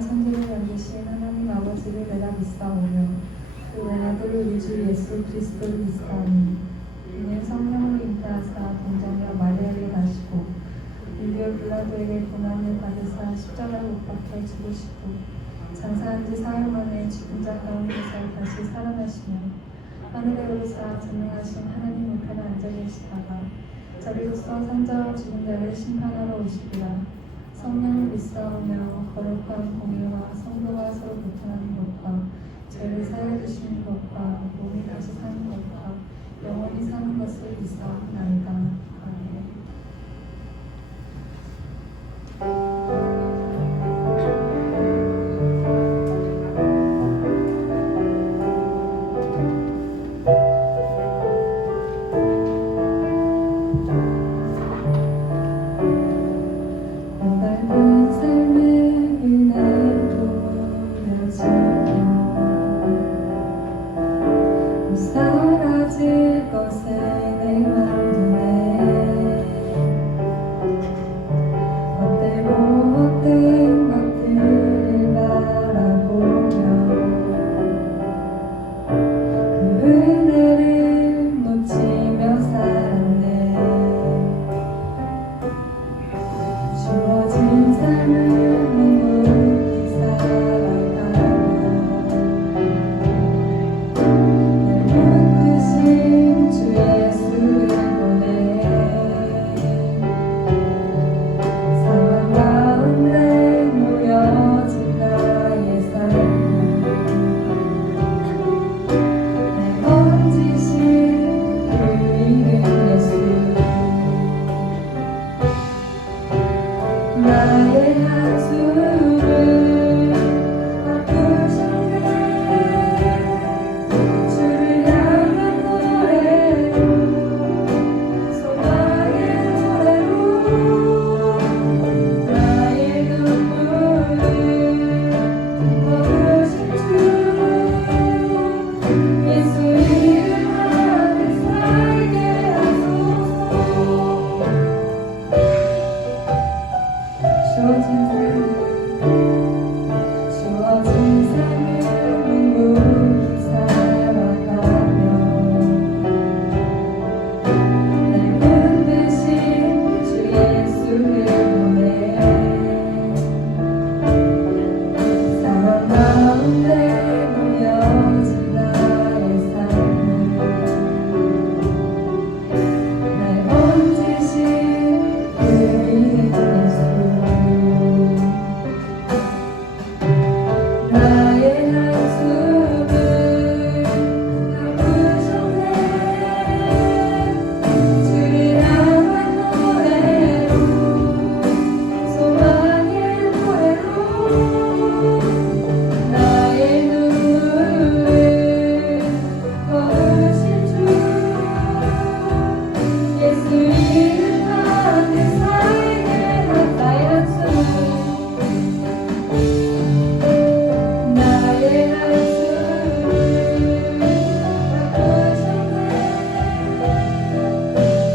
천지를 만드신 하나님 아버지를 내가 믿사오며 그 외아들 우리 주 예수 그리스도를 믿사오니 이는 성령으로 잉태하사 동정녀 마리아에게 나시고 본디오 빌라도에게 고난을 받으사 십자가에 못 박혀 죽으시고 장사한 지 사흘 만에 죽은 자 가운데서 다시 살아나시며 하늘에 오르사 전능하신 하나님 우편에 앉아 계시다가 자비로서 산자와 죽은 자를 심판하러 오시리라. 성령을 믿사오며 거룩한 공의와 성도가 서로 교통하는 것과 죄를 사하여 주시는 것과 몸이 다시 사는 것과 영원히 사는 것을 믿사옵나이다. 아멘. 사라질 것에 내 맘드네 헛된 것들을 바라보며 그 은혜를 놓치며 살았네. 주어진 삶을 묵묵히 살아가며 주 예수를 보내 상황 가운데 놓여진 나의 삶 내 번지신 그 이름 예수 나의 한숨을 주어진 삶을 묵묵히 살아가며 날 붙드신 주 예수를 보내 상황 가운데 놓여진 나의 삶을 날 번지신 그 이름 예수 나의 한숨을 아프셨네. 주를 향한 노래로 소망의 노래로 나의 눈물을 거두신 주 예수 이름 안에 살게 한 나의 한숨을 나의 한숨을 아프셨네.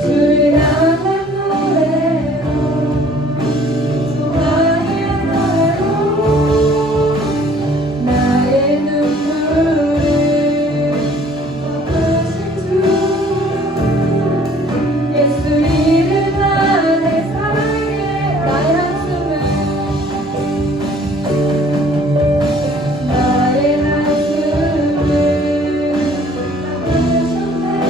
주를 향한 노래로 소망의 노래로 나의 눈물을 거두신 주 예수 이름 안에 살게 나의 한숨을 나의 한숨을 아프셨네.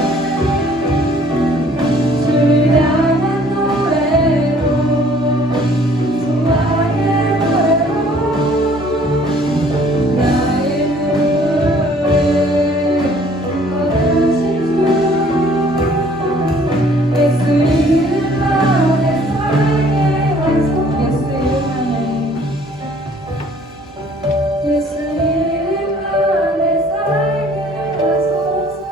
주를 향한 노래로 소망의 노래로 나의 눈물을 거두신 주 예수 이름 안에 살게 하소서. 예수 이름 안에 살게 하소서.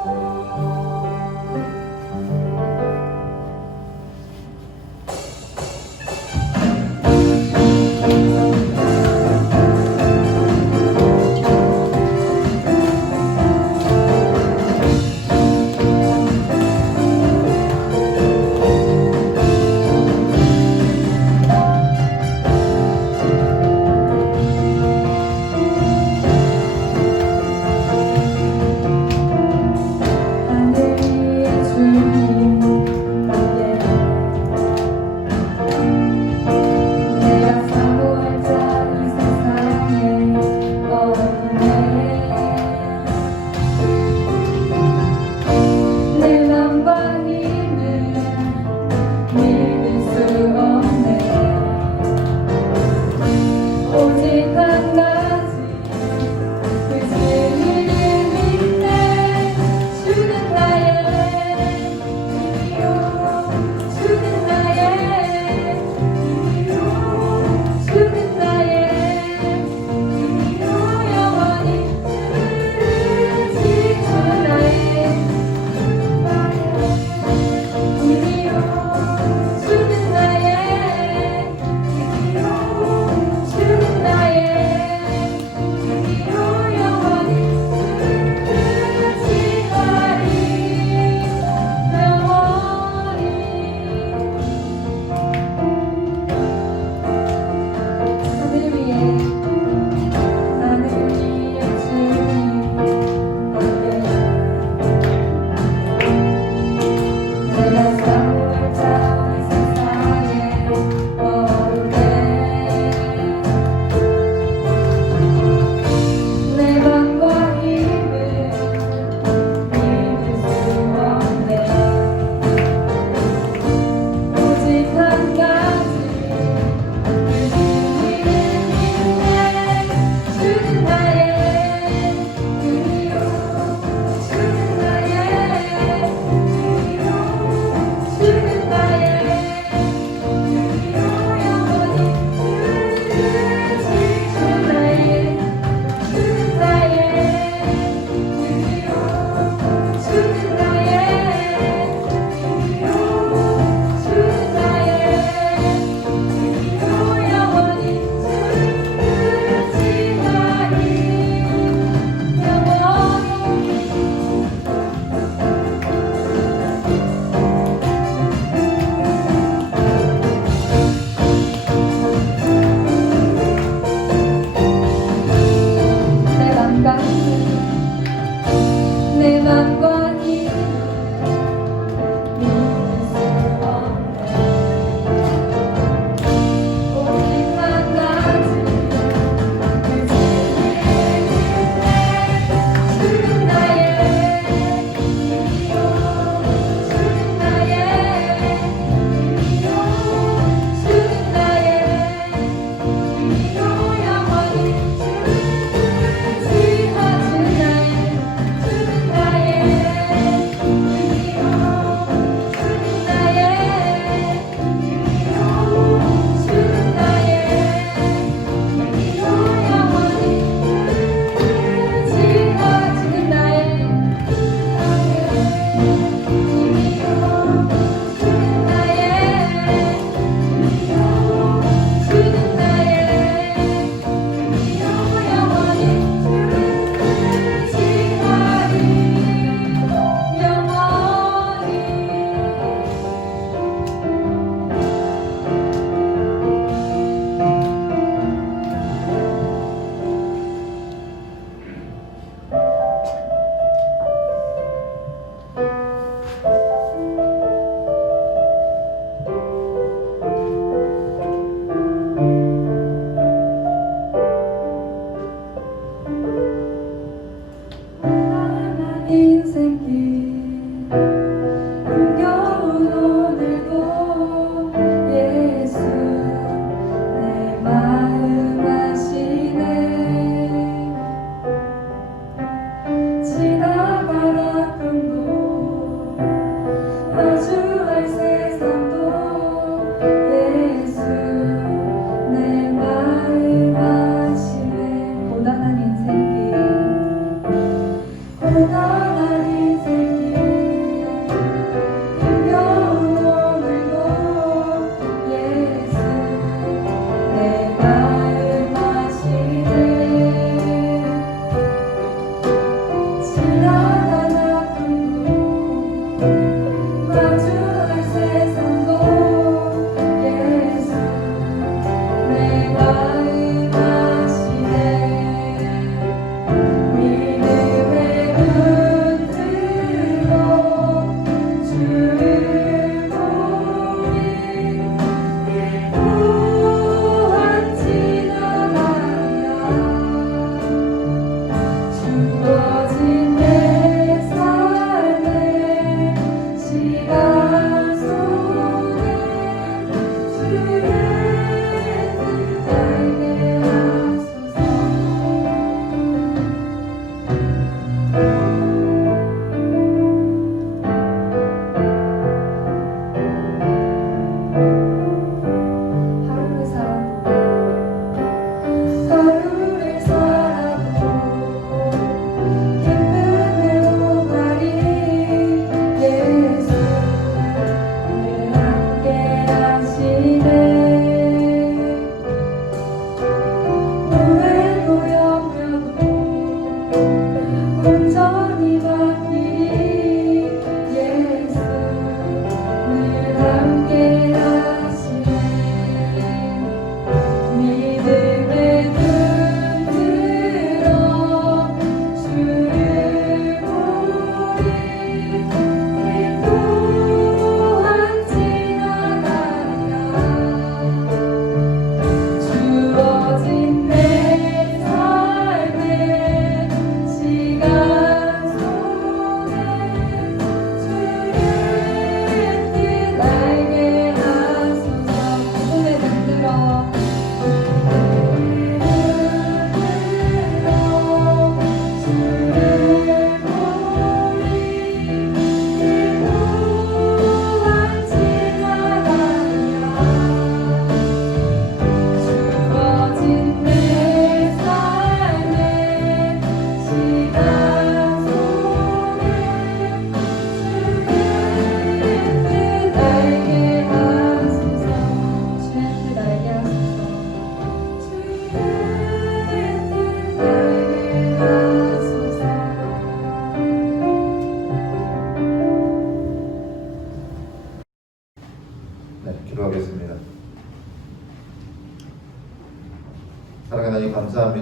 한 가지 그 진리를 믿네 주는 나의 힘이요 주는 나의 힘이요 주는 나의 힘이요 영원히 주를 지키는 나의 힘이요 주는 나의 힘이요 주는 나의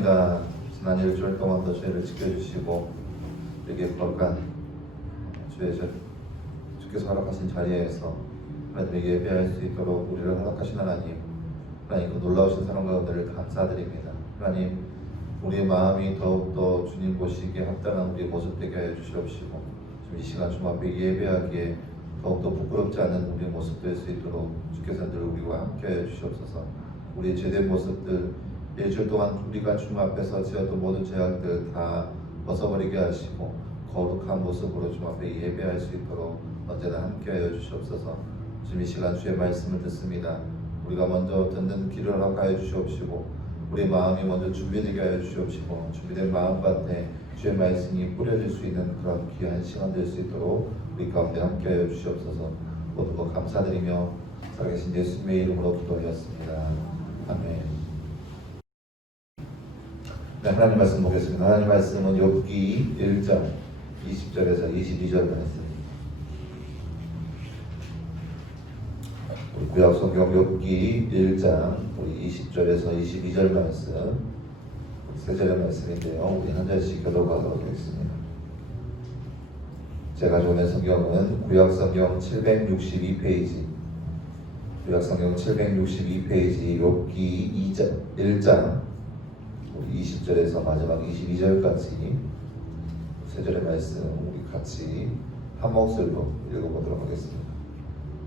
감사합니다. 지난 일주일 동안도 저희를 지켜주시고 이렇게 거룩한 주께서 허락하신 자리에서 하나님에게 예배할 수 있도록 우리를 허락하신 하나님 그 놀라우신 사랑 가운데를 감사드립니다. 하나님, 우리의 마음이 더욱더 주님 보시기에 합당한 우리의 모습 되게 하여 주시옵시고 이 시간 주님 앞에 예배하기에 더욱더 부끄럽지 않은 우리의 모습 될 수 있도록 주께서 늘 우리와 함께 하여 주시옵소서. 우리의 죄된 모습들 일주일 동안 우리가 주님 앞에서 지었던 모든 죄악들 다 벗어버리게 하시고 거룩한 모습으로 주님 앞에 예배할 수 있도록 언제나 함께 하여 주시옵소서. 주님 이 시간 주의 말씀을 듣습니다. 우리가 먼저 듣는 길을 허락하여 주시옵시고 우리 마음이 먼저 준비되게 하여 주시옵시고 준비된 마음밭에 주의 말씀이 뿌려질 수 있는 그런 귀한 시간 될 수 있도록 우리 가운데 함께 하여 주시옵소서. 모든 것 감사드리며 살아계신 예수님의 이름으로 기도하였습니다. 아멘. 네, 하나님 말씀 보겠습니다. 하나님 말씀은 욥기 1장 20절에서 22절 말씀. 구약 성경 욥기 1장 20절에서 22절 말씀, 세 절의 말씀인데요. 우리 한 절씩 교독하도록 하겠습니다. 제가 좋아하는 성경은 구약 성경 762페이지, 구약 성경 762페이지 욥기 1장 20절에서 마지막 22절까지 세 절의 말씀 우리 같이 한 목소리로 읽어보도록 하겠습니다.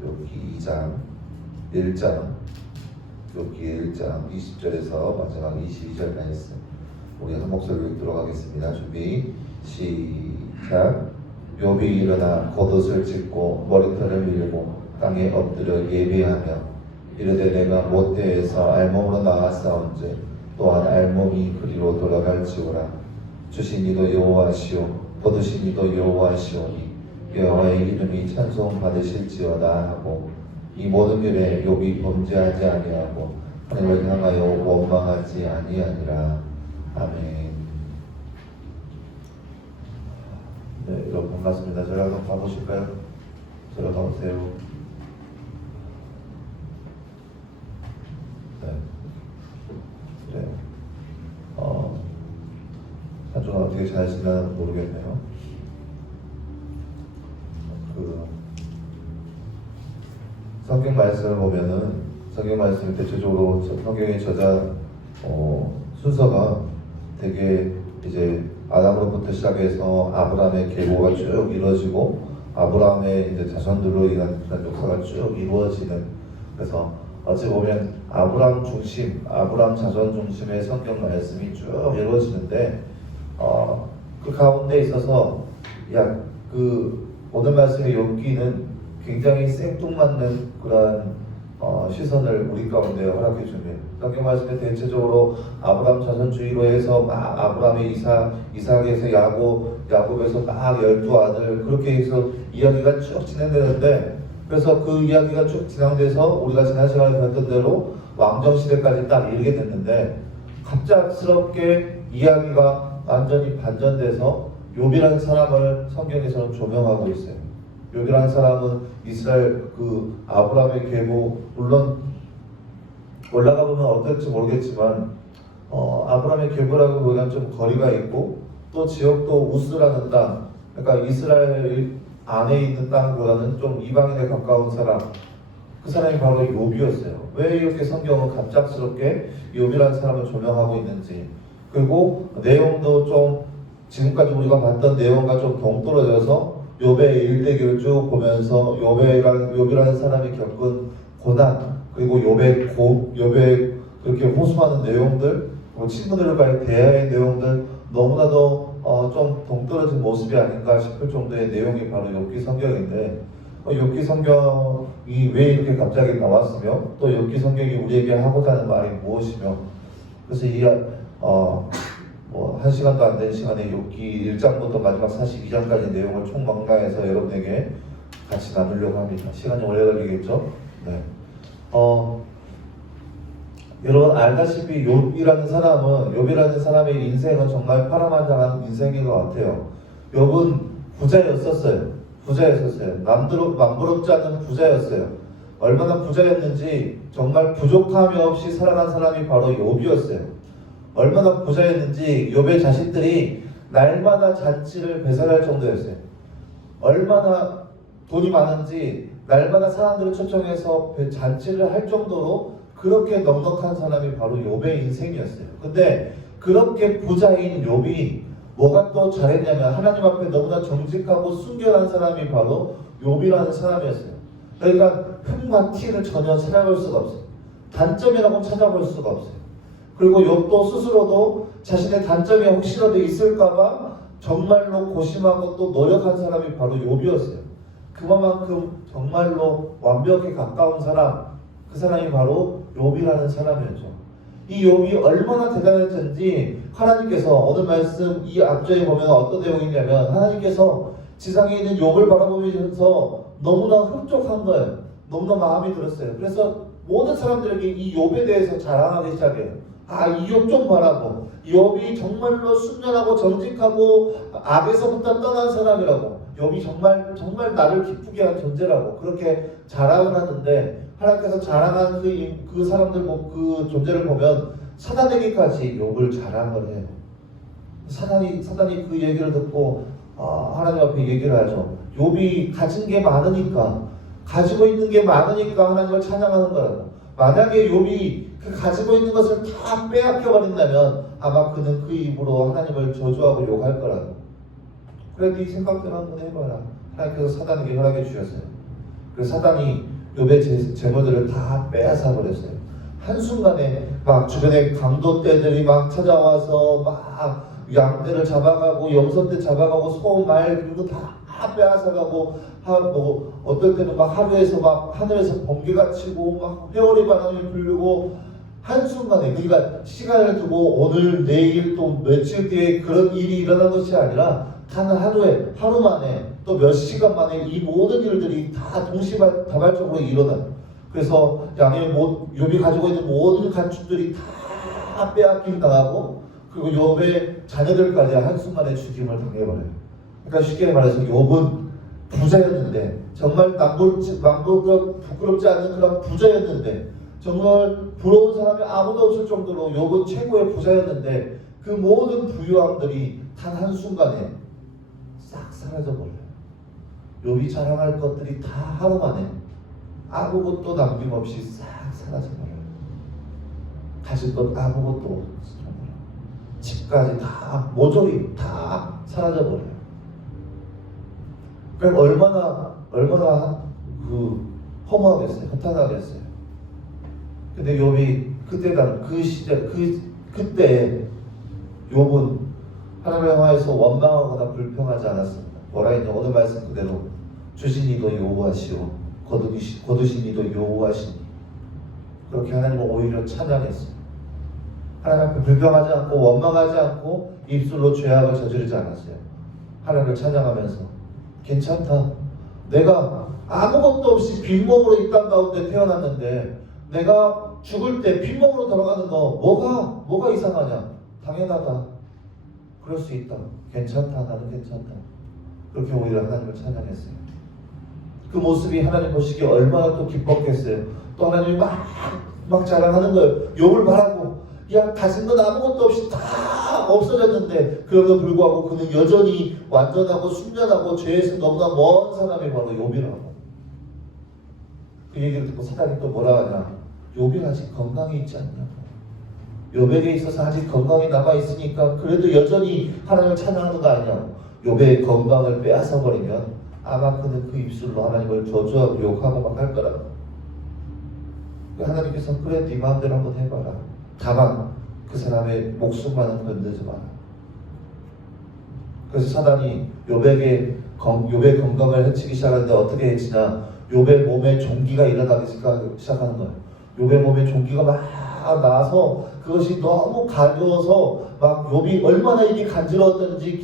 욥기 1장 20절에서 마지막 22절 말씀 우리 한 목소리로 읽도록 하겠습니다. 준비 시작. 욥이 일어나 겉옷을 찢고 머리털을 밀고 땅에 엎드려 예배하며 이르되 내가 모태에서 알몸으로 나왔사온즉 또한 알몸이 그리로 돌아갈지어라. 주신 이도 여호와시오 거두신 이도 여호와시오니 여호와의 이름이 찬송 받으실지어다 하고 이 모든 일에 욥이 범죄하지 아니하고 하나님을 향하여 원망하지 아니하니라. 아멘. 네, 여러분 반갑습니다. 저랑 한번 가보실까요? 저랑 가보세요. 네. 네. 한 주간 어떻게 잘 지내나 모르겠네요. 성경 말씀을 보면은 성경 말씀이 대체적으로 성경의 저자 순서가 되게 이제 아담으로부터 시작해서 아브라함의 계보가 쭉 이루어지고 아브라함의 이제 자손들로 인한 그런 역사가 쭉 이루어지는, 그래서 어찌 보면 아브라함 중심, 아브라함 자손 중심의 성경 말씀이 쭉 이루어지는데 그 가운데 있어서 오늘 말씀의 욥기는 굉장히 생뚱맞는 그러한 시선을 우리 가운데 허락해 줍니다. 성경 말씀에 대체적으로 아브라함 자손주의로 해서 막 아브라함의 이삭에서 야곱에서 막 12아들 그렇게 해서 이야기가 쭉 진행되는데, 그래서 그 이야기가 쭉 진행돼서 우리가 지난 시간에 봤던 대로 왕정시대까지 딱 이르게 됐는데 갑작스럽게 이야기가 완전히 반전돼서 욥이라는 사람을 성경에서는 조명하고 있어요. 욥이라는 사람은 이스라엘 아브라함의 계보, 물론 올라가 보면 어떨지 모르겠지만 아브라함의 계보라고 보면 좀 거리가 있고 또 지역도 우스라는 땅, 그러니까 이스라엘 안에 있는 땅보다는 좀 이방인에 가까운 사람, 그 사람이 바로 욥이었어요. 왜 이렇게 성경은 갑작스럽게 욥이라는 사람을 조명하고 있는지, 그리고 내용도 좀 지금까지 우리가 봤던 내용과 좀 동떨어져서 욥의 일대기를 쭉 보면서 욥이라는 사람이 겪은 고난, 그리고 욥의 그렇게 호소하는 내용들, 그리고 친구들과의 대화의 내용들, 너무나도 좀 동떨어진 모습이 아닌가 싶을 정도의 내용이 바로 욥기 성경인데, 욥기 성경이 왜 이렇게 갑자기 나왔으며 또 욥기 성경이 우리에게 하고자 하는 말이 무엇이며, 그래서 한 시간도 안 된 시간에 욥기 1장부터 마지막 42장까지 내용을 총망라해서 여러분에게 같이 나누려고 합니다. 시간이 오래 걸리겠죠? 네. 여러분 알다시피 욥이라는 사람의 인생은 정말 파란만장한 인생인 것 같아요. 욥은 부자였었어요. 남부럽지 않은 부자였어요. 얼마나 부자였는지 정말 부족함이 없이 살아난 사람이 바로 욥이었어요. 얼마나 부자였는지 욥의 자식들이 날마다 잔치를 배설할 정도였어요. 얼마나 돈이 많은지 날마다 사람들을 초청해서 잔치를 할 정도로 그렇게 넉넉한 사람이 바로 욥의 인생이었어요. 근데 그렇게 부자인 욥이 뭐가 또 잘했냐면 하나님 앞에 너무나 정직하고 순결한 사람이 바로 욥이라는 사람이었어요. 그러니까 흠과 티를 전혀 찾아볼 수가 없어요. 단점이라고 찾아볼 수가 없어요. 그리고 욥도 스스로도 자신의 단점이 혹시라도 있을까봐 정말로 고심하고 또 노력한 사람이 바로 욥이었어요. 그만큼 정말로 완벽에 가까운 사람, 그 사람이 바로 욥이라는 사람이었죠. 이 욥이 얼마나 대단했는지 하나님께서 오늘 말씀 이 앞절에 보면 어떤 내용이냐면 하나님께서 지상에 있는 욥을 바라보면서 너무나 흡족한 거예요. 너무나 마음이 들었어요. 그래서 모든 사람들에게 이 욥에 대해서 자랑하기 시작해요. 이 욥 좀 바라고, 욥이 정말로 순전하고 정직하고 악에서부터 떠난 사람이라고, 욥이 정말 나를 기쁘게 한 존재라고 그렇게 자랑을 하는데 하나님께서 자랑한 그 사람들 그 존재를 보면 사단에게까지 욥을 자랑을 해요. 사단이 그 얘기를 듣고 하나님 앞에 얘기를 하죠. 욥이 가진 게 많으니까, 가지고 있는 게 많으니까 하나님을 찬양하는 거라고. 만약에 욥이 그 가지고 있는 것을 다 빼앗겨 버린다면 아마 그는 그 입으로 하나님을 저주하고 욕할 거라고. 그래도 이 생각대로 한번 해봐라. 하나님께서 사단에게 허락해 주셨어요. 그래서 사단이 욥의 재물들을 다 빼앗아 버렸어요. 한순간에 막 주변에 강도떼들이 막 찾아와서 막 양떼를 잡아가고 염소떼 잡아가고 소, 말 그리고 다 빼앗아가고 뭐 어떨 때는 막 하루에서 막 하늘에서 번개가 치고 막 회오리 바람이 불고 한순간에, 그러니까 시간을 두고 오늘 내일 또 며칠 뒤에 그런 일이 일어난 것이 아니라 단 하루에, 하루 만에 또 몇 시간 만에 이 모든 일들이 다 동시다발적으로 일어나요. 그래서 욥이 가지고 있는 모든 가축들이 다 빼앗김 당하고 그리고 욥의 자녀들까지 한순간에 죽임을 당해버려요. 그러니까 쉽게 말해서 욥은 부자였는데, 정말 부끄럽지 않는 그런 부자였는데, 정말 부러운 사람이 아무도 없을 정도로 욥은 최고의 부자였는데 그 모든 부유함들이 단 한순간에 싹 사라져버려요. 욥이 자랑할 것들이 다 하루 만에 아무것도 남김없이 싹 사라져버려요. 가질 것 아무것도 없어요. 집까지 다 모조리 다 사라져버려요. 그럼 얼마나 허무하겠어요. 허탄하겠어요. 근데 욥이 그때 욥은 하나님을 향하여서 원망하거나 불평하지 않았습니다. 뭐라 했냐? 오늘 말씀 그대로 주신 이도 여호와시오 거두신 이도 여호와시니, 그렇게 하나님을 오히려 찬양했어요. 하나님 앞에 불평하지 않고 원망하지 않고 입술로 죄악을 저지르지 않았어요. 하나님을 찬양하면서 괜찮다. 내가 아무것도 없이 빈몸으로 이 땅 가운데 태어났는데 내가 죽을 때 빈몸으로 돌아가는 거 뭐가 이상하냐? 당연하다. 그럴 수 있다. 괜찮다. 나는 괜찮다. 그렇게 오히려 하나님을 찬양했어요. 그 모습이 하나님 보시기에 얼마나 또 기뻤겠어요. 또 하나님이 막 자랑하는 거예요. 욥을 바라고, 야, 가진 건 아무것도 없이 다 없어졌는데 그럼에도 불구하고 그는 여전히 완전하고 순전하고 죄에서 너무나 먼 사람이 바로 욥이라고. 그 얘기를 듣고 사단이 또 뭐라 하냐? 욥이 아직 건강이 있지 않냐고. 욥에게 있어서 아직 건강이 남아있으니까 그래도 여전히 하나님을 찬양하는 거 아니냐고. 욥의 건강을 빼앗아 버리면 아마 그는 그 입술로 하나님을 저주하고 욕하고 막 할 거라고. 하나님께서 그래 네 마음대로 한번 해봐라. 다만 그 사람의 목숨만은 건들지 마라. 그래서 사단이 욥의 건강을 해치기 시작하는데 어떻게 해치냐? 욥의 몸에 종기가 일어나기 시작하는 거예요. 욥의 몸에 종기가 막 나서 그것이 너무 가벼워서 막 욥이 얼마나 이게 간지러웠던지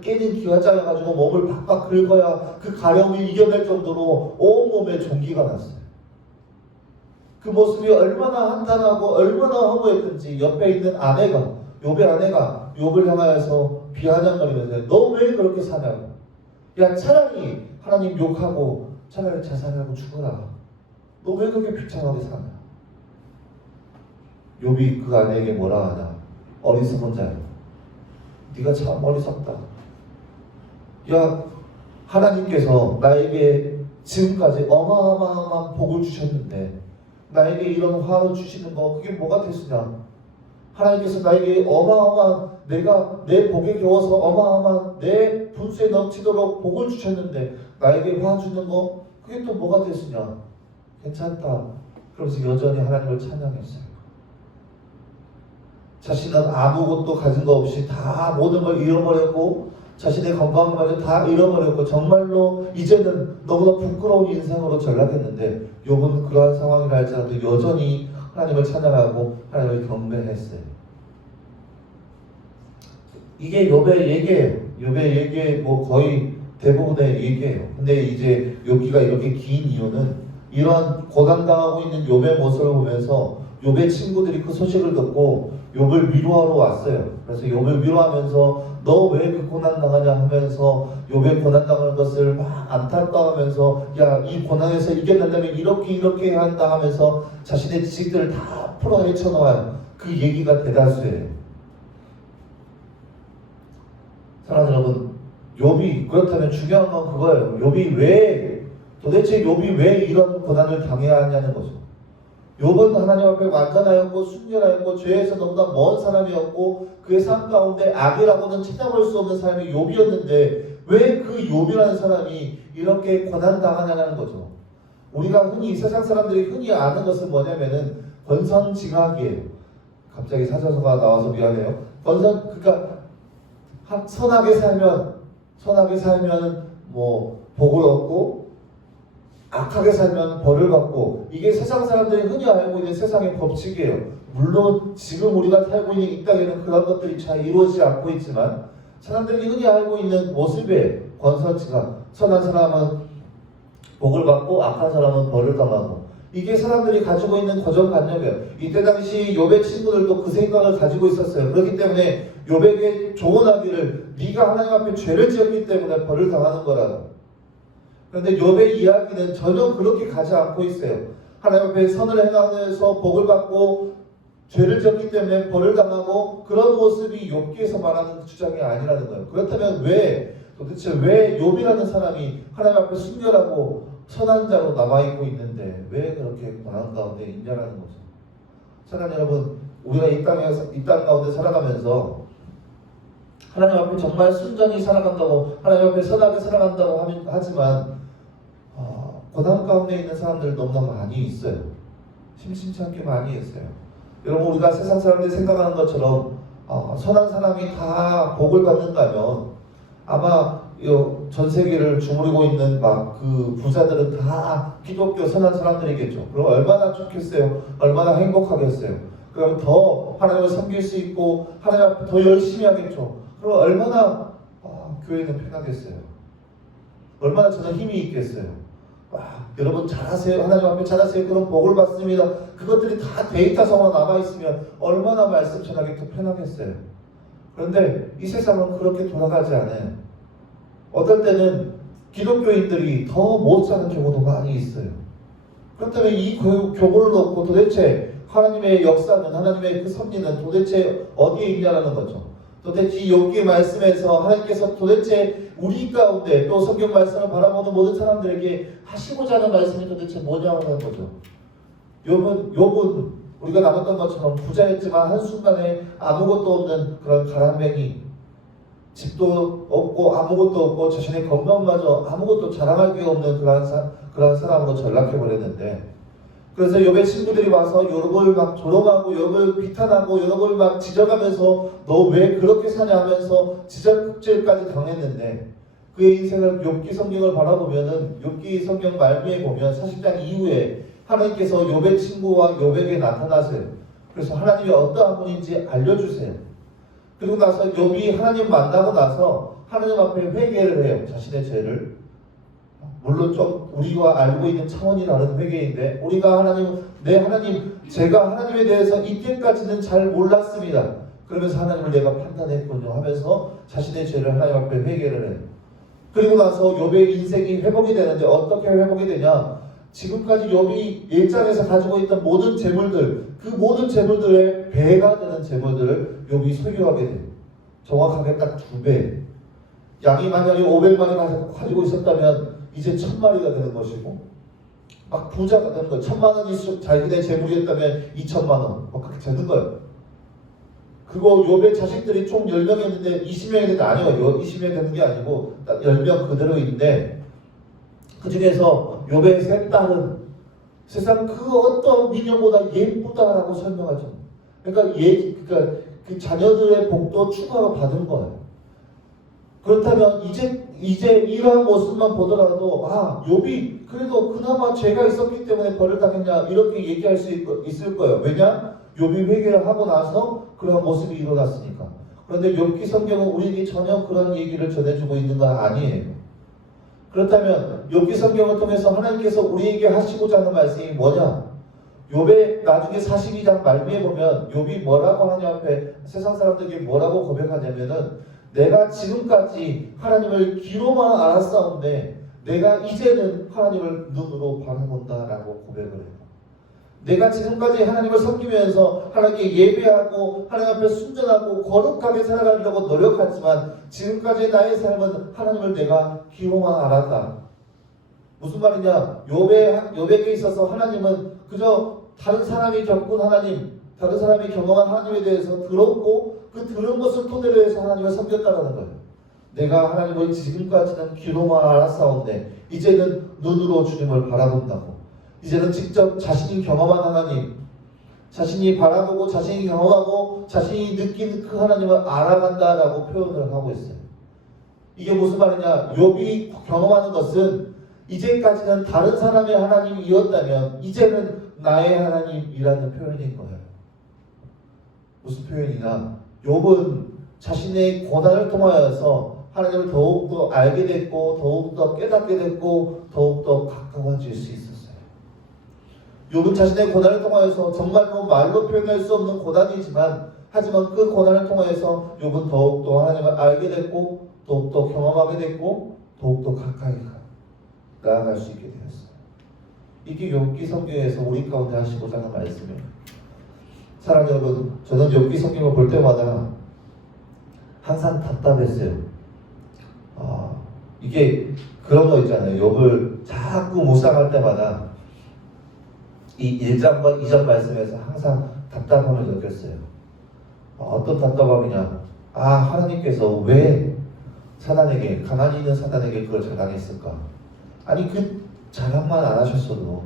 깨진 기와장을 가지고 몸을 박박 긁어야 그 가려움을 이겨낼 정도로 온 몸에 종기가 났어요. 그 모습이 얼마나 한탄하고 얼마나 허무했던지 옆에 있는 욥의 아내가 욥을 향하여서 비아냥거리면서 너 왜 그렇게 사냐고. 야, 차라리 하나님 욕하고 차라리 자살하고 죽어라. 너 왜 그렇게 비참하게 사냐. 욥이 그 아내에게 뭐라 하냐? 어리석은 자야. 네가 참 어리석다. 야, 하나님께서 나에게 지금까지 어마어마한 복을 주셨는데 나에게 이런 화를 주시는 거 그게 뭐가 됐으냐? 하나님께서 나에게 어마어마한 내가 내 복에 겨워서 어마어마한 내 분수에 넘치도록 복을 주셨는데 나에게 화 주는 거 그게 또 뭐가 됐으냐? 괜찮다. 그러면서 여전히 하나님을 찬양했어요. 자신은 아무것도 가진 거 없이 다 모든 걸 잃어버렸고 자신의 건강마저 다 잃어버렸고 정말로 이제는 너무나 부끄러운 인생으로 전락했는데 욥은 그러한 상황을 알지라도 여전히 하나님을 찬양하고 하나님을 경배했어요. 이게 욥의 얘기예요. 욥의 얘기의 뭐 거의 대부분의 얘기예요. 근데 이제 욥기가 이렇게 긴 이유는 이러한 고난당하고 있는 욥의 모습을 보면서 욥의 친구들이 그 소식을 듣고 욥을 위로하러 왔어요. 그래서 욥을 위로하면서 너 왜 그 고난 당하냐 하면서 욥의 고난 당하는 것을 막 안타까워하면서 야, 이 고난에서 이겨내려면 이렇게 해야 한다 하면서 자신의 지식들을 다 풀어 헤쳐놓아요. 그 얘기가 대다수예요. 사랑하는 여러분, 욥이 그렇다면 중요한 건 그거예요. 도대체 욥이 왜 이런 고난을 당해야 하냐는 거죠. 욥은 하나님 앞에 완전하였고 순결하였고 죄에서 너무나 먼 사람이었고 그의 삶 가운데 악이라고는 찾아볼 수 없는 사람이 욥이었는데 왜 그 욥이라는 사람이 이렇게 고난당하냐는 거죠. 우리가 흔히 세상 사람들이 흔히 아는 것은 뭐냐면은 권선징악이에요. 갑자기 사자성어가 나와서 미안해요. 그러니까 선하게 살면 뭐 복을 얻고 악하게 살면 벌을 받고 이게 세상 사람들이 흔히 알고 있는 세상의 법칙이에요. 물론 지금 우리가 살고 있는 이 땅에는 그런 것들이 잘 이루어지지 않고 있지만 사람들이 흔히 알고 있는 모습에 권선징악, 선한 사람은 복을 받고 악한 사람은 벌을 당하고 이게 사람들이 가지고 있는 고정관념이에요. 이때 당시 욥의 친구들도 그 생각을 가지고 있었어요. 그렇기 때문에 욥에게 조언하기를 네가 하나님 앞에 죄를 지었기 때문에 벌을 당하는 거라고. 그런데 욥의 이야기는 전혀 그렇게 가지 않고 있어요. 하나님 앞에 선을 행하면서 복을 받고 죄를 지었기 때문에 벌을 당하고 그런 모습이 욥기에서 말하는 주장이 아니라는 거예요. 그렇다면 도대체 왜 욥이라는 사람이 하나님 앞에 순결하고 선한 자로 남아있고 있는데 왜 그렇게 고난 가운데 있냐라는 거죠. 사랑하는 여러분, 우리가 이 땅 가운데 살아가면서 하나님 앞에 정말 순전히 살아간다고 하나님 앞에 선하게 살아간다고 하지만 고난 가운데 있는 사람들 너무나 많이 있어요. 심심치 않게 많이 있어요. 여러분, 우리가 세상 사람들이 생각하는 것처럼 선한 사람이 다 복을 받는다면 아마 전 세계를 주무르고 있는 막 그 부자들은 다 기독교 선한 사람들이겠죠. 그럼 얼마나 좋겠어요. 얼마나 행복하겠어요. 그럼 더 하나님을 섬길 수 있고 하나님 앞에 더 열심히 하겠죠. 그럼 얼마나 교회는 편하겠어요. 얼마나 저는 힘이 있겠어요. 여러분 잘하세요. 하나님 앞에 잘하세요. 그럼 복을 받습니다. 그것들이 다 데이터성으로 남아있으면 얼마나 말씀 전하기 더 편하겠어요. 그런데 이 세상은 그렇게 돌아가지 않아요. 어떨 때는 기독교인들이 더 못 사는 경우도 많이 있어요. 그렇다면 이 교보를 놓고 도대체 하나님의 역사는, 하나님의 그 섭리는 도대체 어디에 있냐라는 거죠. 도대체 이 욥기의 말씀에서 하나님께서 도대체 우리 가운데 또 성경 말씀을 바라보는 모든 사람들에게 하시고자 하는 말씀이 도대체 뭐냐고 하는 거죠. 욥은 우리가 나눴던 것처럼 부자였지만 한순간에 아무것도 없는 그런 가난뱅이, 집도 없고 아무것도 없고 자신의 건강마저 아무것도 자랑할 게 없는 그런 사람으로 전락해버렸는데, 그래서 욥의 친구들이 와서 욥을 막 조롱하고 욥을 비탄하고 욥을 막 지적하면서 너 왜 그렇게 사냐 하면서 지적질까지 당했는데, 그의 인생을 욥기 성경을 바라보면은 욥기 성경 말미에 보면 40장 이후에 하나님께서 욥의 친구와 욥에게 나타나세요. 그래서 하나님이 어떠한 분인지 알려주세요. 그리고 나서 욥이 하나님 만나고 나서 하나님 앞에 회개를 해요. 자신의 죄를. 물론 좀 우리와 알고 있는 차원이 다른 회개인데, 우리가 제가 하나님에 대해서 이때까지는 잘 몰랐습니다. 그러면서 하나님을 내가 판단했군요 하면서 자신의 죄를 하나님 앞에 회개를 해요. 그리고 나서 욥의 인생이 회복이 되는데 어떻게 회복이 되냐? 지금까지 욥이 1장에서 가지고 있던 모든 재물들, 그 모든 재물들의 하나님의 배가 되는 재물들을 욥이 소유하게 돼. 정확하게 딱 2배. 양이 만약에 500마리 가지고 있었다면 이제 1000마리가 되는 것이고, 막 부자가 되는 거예요. 1000만 원이 자기네 재물이었다면 2000만 원. 막 그렇게 되는 거예요. 그거 욥의 자식들이 총 10명이었는데 20명이 되는 게 아니에요. 20명이 되는 게 아니고 10명 그대로 있는데, 그 중에서 욥의 세 딸은 세상 그 어떤 미녀보다 예쁘다라고 설명하죠. 그러니까 그 자녀들의 복도 추가로 받은 거예요. 그렇다면 이제 이러한 모습만 보더라도 욥이 그래도 그나마 죄가 있었기 때문에 벌을 당했냐 이렇게 얘기할 수 있을 거예요. 왜냐? 욥이 회개를 하고 나서 그런 모습이 일어났으니까. 그런데 욥기 성경은 우리에게 전혀 그런 얘기를 전해주고 있는 건 아니에요. 그렇다면 욥기 성경을 통해서 하나님께서 우리에게 하시고자 하는 말씀이 뭐냐? 욥의 나중에 42장 말미에 보면 욥이 뭐라고 하나님 앞에 세상 사람들에게 뭐라고 고백하냐면은, 내가 지금까지 하나님을 귀로만 알았사온데 내가 이제는 하나님을 눈으로 바라본다라고 고백을 해요. 내가 지금까지 하나님을 섬기면서 하나님께 예배하고 하나님 앞에 순전하고 거룩하게 살아가려고 노력하지만 지금까지 나의 삶은 하나님을 내가 귀로만 알았다. 무슨 말이냐? 욥에게 있어서 하나님은 그저 다른 사람이 겪은 하나님, 다른 사람이 경험한 하나님에 대해서 들었고 그 들은 것을 토대로 해서 하나님을 섬겼다는 거예요. 내가 하나님을 지금까지는 귀로만 알았사온데 이제는 눈으로 주님을 바라본다고. 이제는 직접 자신이 경험한 하나님, 자신이 바라보고 자신이 경험하고 자신이 느낀 그 하나님을 알아간다라고 표현을 하고 있어요. 이게 무슨 말이냐? 욥이 경험하는 것은 이제까지는 다른 사람의 하나님이었다면 이제는 나의 하나님이라는 표현인 거예요. 무슨 표현이냐? 욥은 자신의 고난을 통하여서 하나님을 더욱더 알게 됐고 더욱더 깨닫게 됐고 더욱더 가까워질 수 있었어요. 욥은 자신의 고난을 통하여서 정말로 말로 표현할 수 없는 고난이지만 하지만 그 고난을 통하여서 욥은 더욱더 하나님을 알게 됐고 더욱더 경험하게 됐고 더욱더 가까이 나아갈 수 있게 되었어요. 이게 욥기 성경에서 우리 가운데 하시고자 하는 말씀이에요. 사랑하는 여러분, 저는 욥기 성경을 볼 때마다 항상 답답했어요. 이게 그런 거 있잖아요. 욥을 자꾸 묵상할 때마다 이 1장과 2장 말씀에서 항상 답답함을 느꼈어요. 어떤 답답함이냐? 하나님께서 왜 사단에게, 가만히 있는 사단에게 그걸 자랑했을까? 아니 그 자랑만 안 하셨어도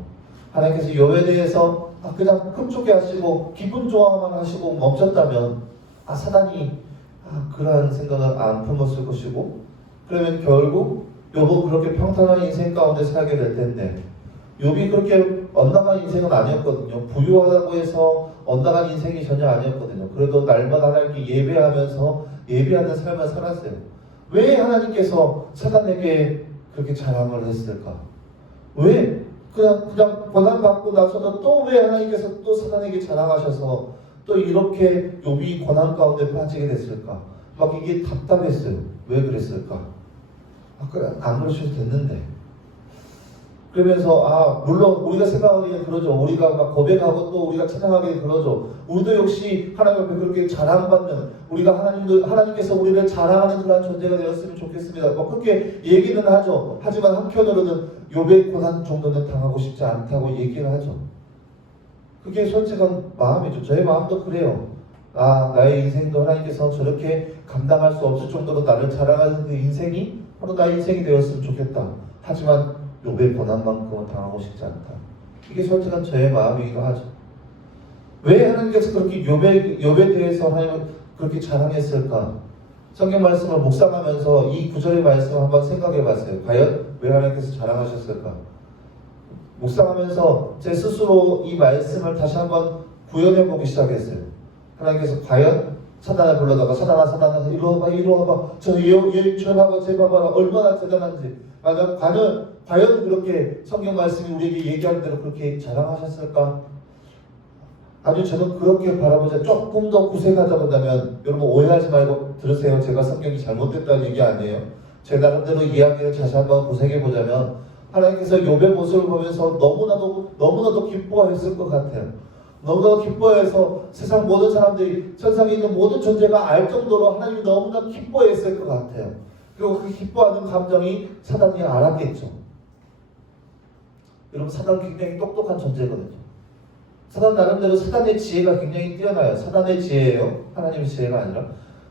하나님께서 욥에 대해서 그냥 흡족해 하시고 기분 좋아만 하시고 멈췄다면 사단이 그러한 생각을 안 품었을 것이고, 그러면 결국 욥은 그렇게 평탄한 인생 가운데 살게 될 텐데, 욥이 그렇게 엇나간 인생은 아니었거든요. 부유하다고 해서 엇나간 인생이 전혀 아니었거든요. 그래도 날마다 하나님께 예배하면서 예배하는 삶을 살았어요. 왜 하나님께서 사단에게 그렇게 자랑을 했을까? 왜 그냥 고난받고 나서도 또 왜 하나님께서 또 사단에게 자랑하셔서 또 이렇게 욥이 고난 가운데 빠지게 됐을까? 막 이게 답답했어요. 왜 그랬을까? 안 그러셔도 됐는데. 그러면서 물론 우리가 생각하기에 그러죠. 우리가 막 고백하고 또 우리가 찬양하기에 그러죠. 우리도 역시 하나님 앞에 그렇게 자랑받는, 우리가 하나님께서 우리를 자랑하는 그런 존재가 되었으면 좋겠습니다. 그렇게 얘기는 하죠. 하지만 한편으로는 욥의 고난 정도는 당하고 싶지 않다고 얘기를 하죠. 그게 솔직한 마음이죠. 저의 마음도 그래요. 나의 인생도 하나님께서 저렇게 감당할 수 없을 정도로 나를 자랑하는 그 인생이 바로 나의 인생이 되었으면 좋겠다. 하지만 욥의 고난만큼은 당하고 싶지 않다. 이게 솔직한 저의 마음이기도 하죠. 왜 하나님께서 그렇게 욥에 대해서 하나님을 그렇게 자랑했을까? 성경 말씀을 묵상하면서 이 구절의 말씀을 한번 생각해 봤어요. 과연 왜 하나님께서 자랑하셨을까? 묵상하면서 제 스스로 이 말씀을 다시 한번 구현해 보기 시작했어요. 하나님께서 과연 사단을 불러다가 사단아 이리 와봐 저 봐봐 쟤 봐봐라 얼마나 대단한지, 과연 그렇게 성경 말씀이 우리에게 얘기하는 대로 그렇게 자랑하셨을까? 아주 저는 그렇게 바라보자. 조금 더 구색하다 본다면, 여러분 오해하지 말고 들으세요. 제가 성경이 잘못됐다는 얘기 아니에요. 제 나름대로 이야기를 다시 한번 구색해 보자면, 하나님께서 욥의 모습을 보면서 너무나도 기뻐했을 것 같아요. 너무나 기뻐해서 세상 모든 사람들이 천상에 있는 모든 존재가 알 정도로 하나님이 너무나 기뻐했을 것 같아요. 그리고 그 기뻐하는 감정이 사단이 알았겠죠. 여러분, 사단은 굉장히 똑똑한 존재거든요. 사단 나름대로 사단의 지혜가 굉장히 뛰어나요. 사단의 지혜예요. 하나님의 지혜가 아니라.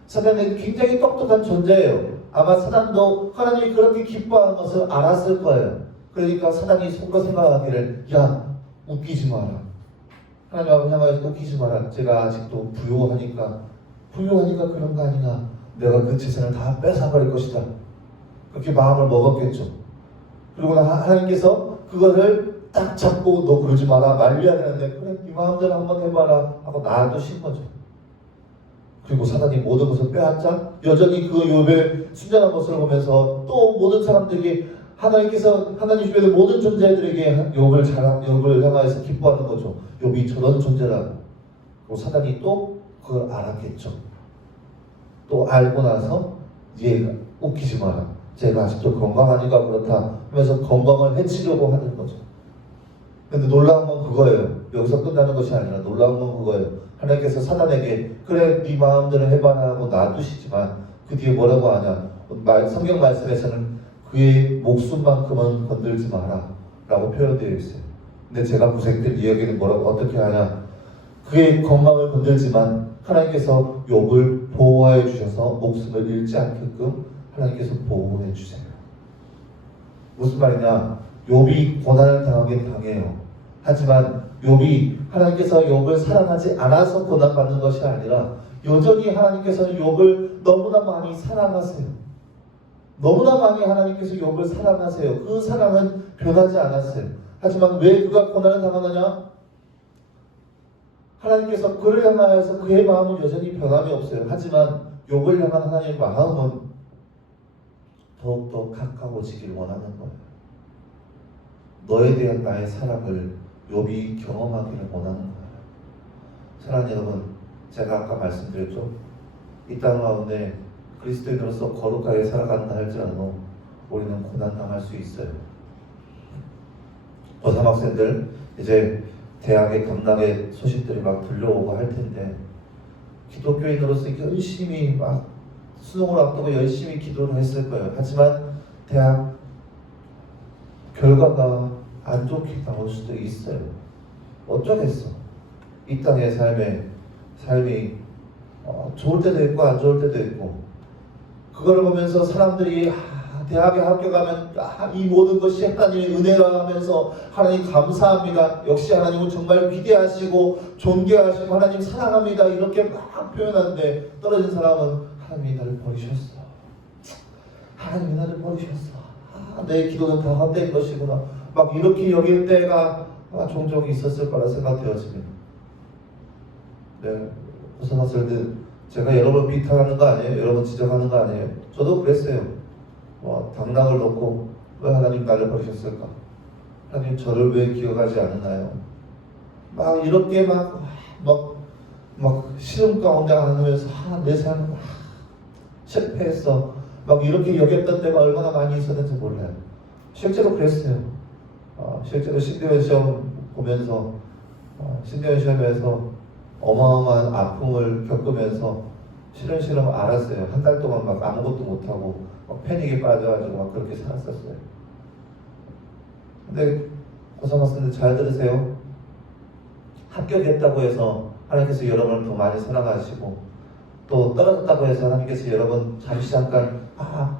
사단은 굉장히 똑똑한 존재예요. 아마 사단도 하나님이 그렇게 기뻐하는 것을 알았을 거예요. 그러니까 사단이 속으로 생각하기를, 야, 웃기지 마라. 하나님 향하여서 웃기지 마라. 제가 아직도 부유하니까 그런 거 아니냐. 내가 그 재산을 다 뺏어버릴 것이다. 그렇게 마음을 먹었겠죠. 그리고 하나님께서 그것을 딱 잡고 너 그러지 마라 말려야 되는데, 그래 네 마음대로 한번 해봐라 하고 놔두신 거죠. 그리고 사단이 모든 것을 빼앗자 여전히 그 욥의 순전한 모습을 보면서 또 모든 사람들에게 하나님께서 하나님 주변의 모든 존재들에게 욥을 향하여서 기뻐하는 거죠. 욥이 저런 존재라고. 그리고 사단이 또 그걸 알았겠죠. 또 알고 나서 얘가 웃기지 마라. 제가 아직도 건강하니까 그렇다 하면서 건강을 해치려고 하는 거죠. 근데 놀라운 건 그거예요. 여기서 끝나는 것이 아니라 놀라운 건 그거예요. 하나님께서 사단에게 그래 네 마음대로 해봐라 하고 놔두시지만 그 뒤에 뭐라고 하냐. 성경 말씀에서는 그의 목숨만큼은 건들지 마라 라고 표현되어 있어요. 근데 제가 구색들 이야기는 뭐라고 어떻게 하냐. 그의 건강을 건들지만 하나님께서 욥을 보호해 주셔서 목숨을 잃지 않게끔 하나님께서 보호해 주세요. 무슨 말이냐. 욥이 고난을 당하긴 당해요. 하지만 욥이 하나님께서 욥을 사랑하지 않아서 고난받는 것이 아니라 여전히 하나님께서는 욥을 너무나 많이 사랑하세요. 너무나 많이 하나님께서 욥을 사랑하세요. 그 사랑은 변하지 않았어요. 하지만 왜 그가 고난을 당하느냐? 하나님께서 그를 향하여서 그의 마음은 여전히 변함이 없어요. 하지만 욥을 향한 하나님의 마음은 더욱더 가까워지길 원하는 거예요. 너에 대한 나의 사랑을 욥이 경험하기를 원하는 거예요. 사랑하는 여러분, 제가 아까 말씀드렸죠. 이 땅 가운데 그리스도인으로서 거룩하게 살아간다 할지라도 우리는 고난당할 수 있어요. 고3 학생들 이제 대학의 강남의 소식들이 막 들려오고 할 텐데, 기독교인으로서 열심히 막 수능을 앞두고 열심히 기도를 했을 거예요. 하지만 대학 결과가 안 좋게 나올 수도 있어요. 어쩌겠어. 이 땅의 삶이 좋을 때도 있고 안 좋을 때도 있고, 그거를 보면서 사람들이 대학에 합격하면 이 모든 것이 하나님의 은혜라 하면서 하나님 감사합니다. 역시 하나님은 정말 위대하시고 존귀하시고 하나님 사랑합니다. 이렇게 막 표현하는데, 떨어진 사람은 하나님이 나를 버리셨어. 하나님이 나를 버리셨어. 내 기도는 다 헛된 것이구나. 막 이렇게 여길 때가 종종 있었을 거라 생각되어집니다. 네, 고생하셨을 제가 여러분 비판하는 거 아니에요? 여러분 지적하는 거 아니에요? 저도 그랬어요. 당락을 놓고 왜 하나님 나를 버리셨을까? 하나님 저를 왜 기억하지 않나요? 막 이렇게 막 시험 가운데 하면서 내 삶은 실패했어. 막 이렇게 여겼던 때가 얼마나 많이 있었는지 몰라요. 실제로 그랬어요. 실제로 신대원 시험 보면서 신대원 시험에서 어마어마한 아픔을 겪으면서 실은 알았어요. 한 달 동안 막 아무것도 못하고 막 패닉에 빠져가지고 막 그렇게 살았었어요. 근데 고3 학생들 잘 들으세요. 합격했다고 해서 하나님께서 여러분을 더 많이 사랑하시고, 또 떨어졌다고 해서 하나님께서 여러분 잠시 잠깐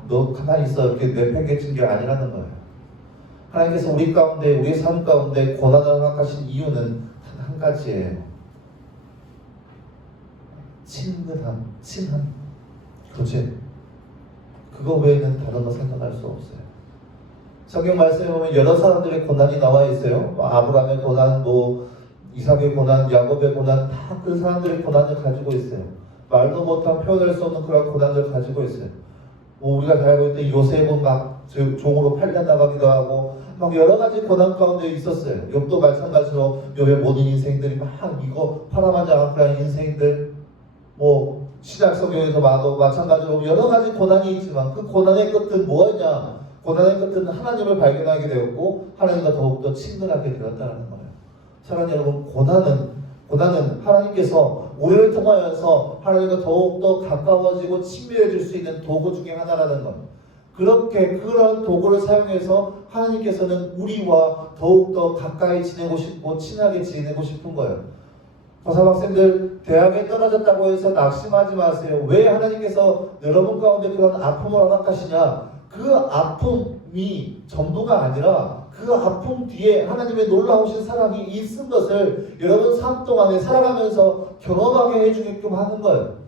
너 가만히 있어 이렇게 내팽개친 게 아니라는 거예요. 하나님께서 우리 가운데, 우리의 삶 가운데 고난을 허락하신 이유는 단 한 가지예요. 친한 교제. 그거 외에는 다른 거 생각할 수 없어요. 성경 말씀에 보면 여러 사람들의 고난이 나와 있어요. 아브라함의 고난, 이삭의 고난, 야곱의 고난, 다 그 사람들의 고난을 가지고 있어요. 말도 못한 표현할 수 없는 그런 고난을 가지고 있어요. 우리가 잘 알고 있는 요셉은 막 종으로 팔려나가기도 하고 막 여러 가지 고난 가운데 있었어요. 욥도 마찬가지로 욥의 모든 인생들이 막 이거 파라마자한 인생들, 신약 성경에서 봐도 마찬가지로 여러 가지 고난이 있지만 그 고난의 끝은 뭐였냐? 고난의 끝은 하나님을 발견하게 되었고 하나님과 더욱더 친근하게 되었다는 거예요. 사랑하는 여러분, 고난은 고난은 하나님께서 우리를 통하여서 하나님과 더욱더 가까워지고 친밀해질 수 있는 도구 중에 하나라는 것. 그렇게 그런 도구를 사용해서 하나님께서는 우리와 더욱더 가까이 지내고 싶고 친하게 지내고 싶은 거예요. 고사학생들 대학에 떨어졌다고 해서 낙심하지 마세요. 왜 하나님께서 여러분 가운데 그런 아픔을 허락하시냐? 그 아픔이 전부가 아니라 그 아픔 뒤에 하나님의 놀라우신 사랑이 있은 것을 여러분 삶 동안에 살아가면서 경험하게 해주게끔 하는 거예요.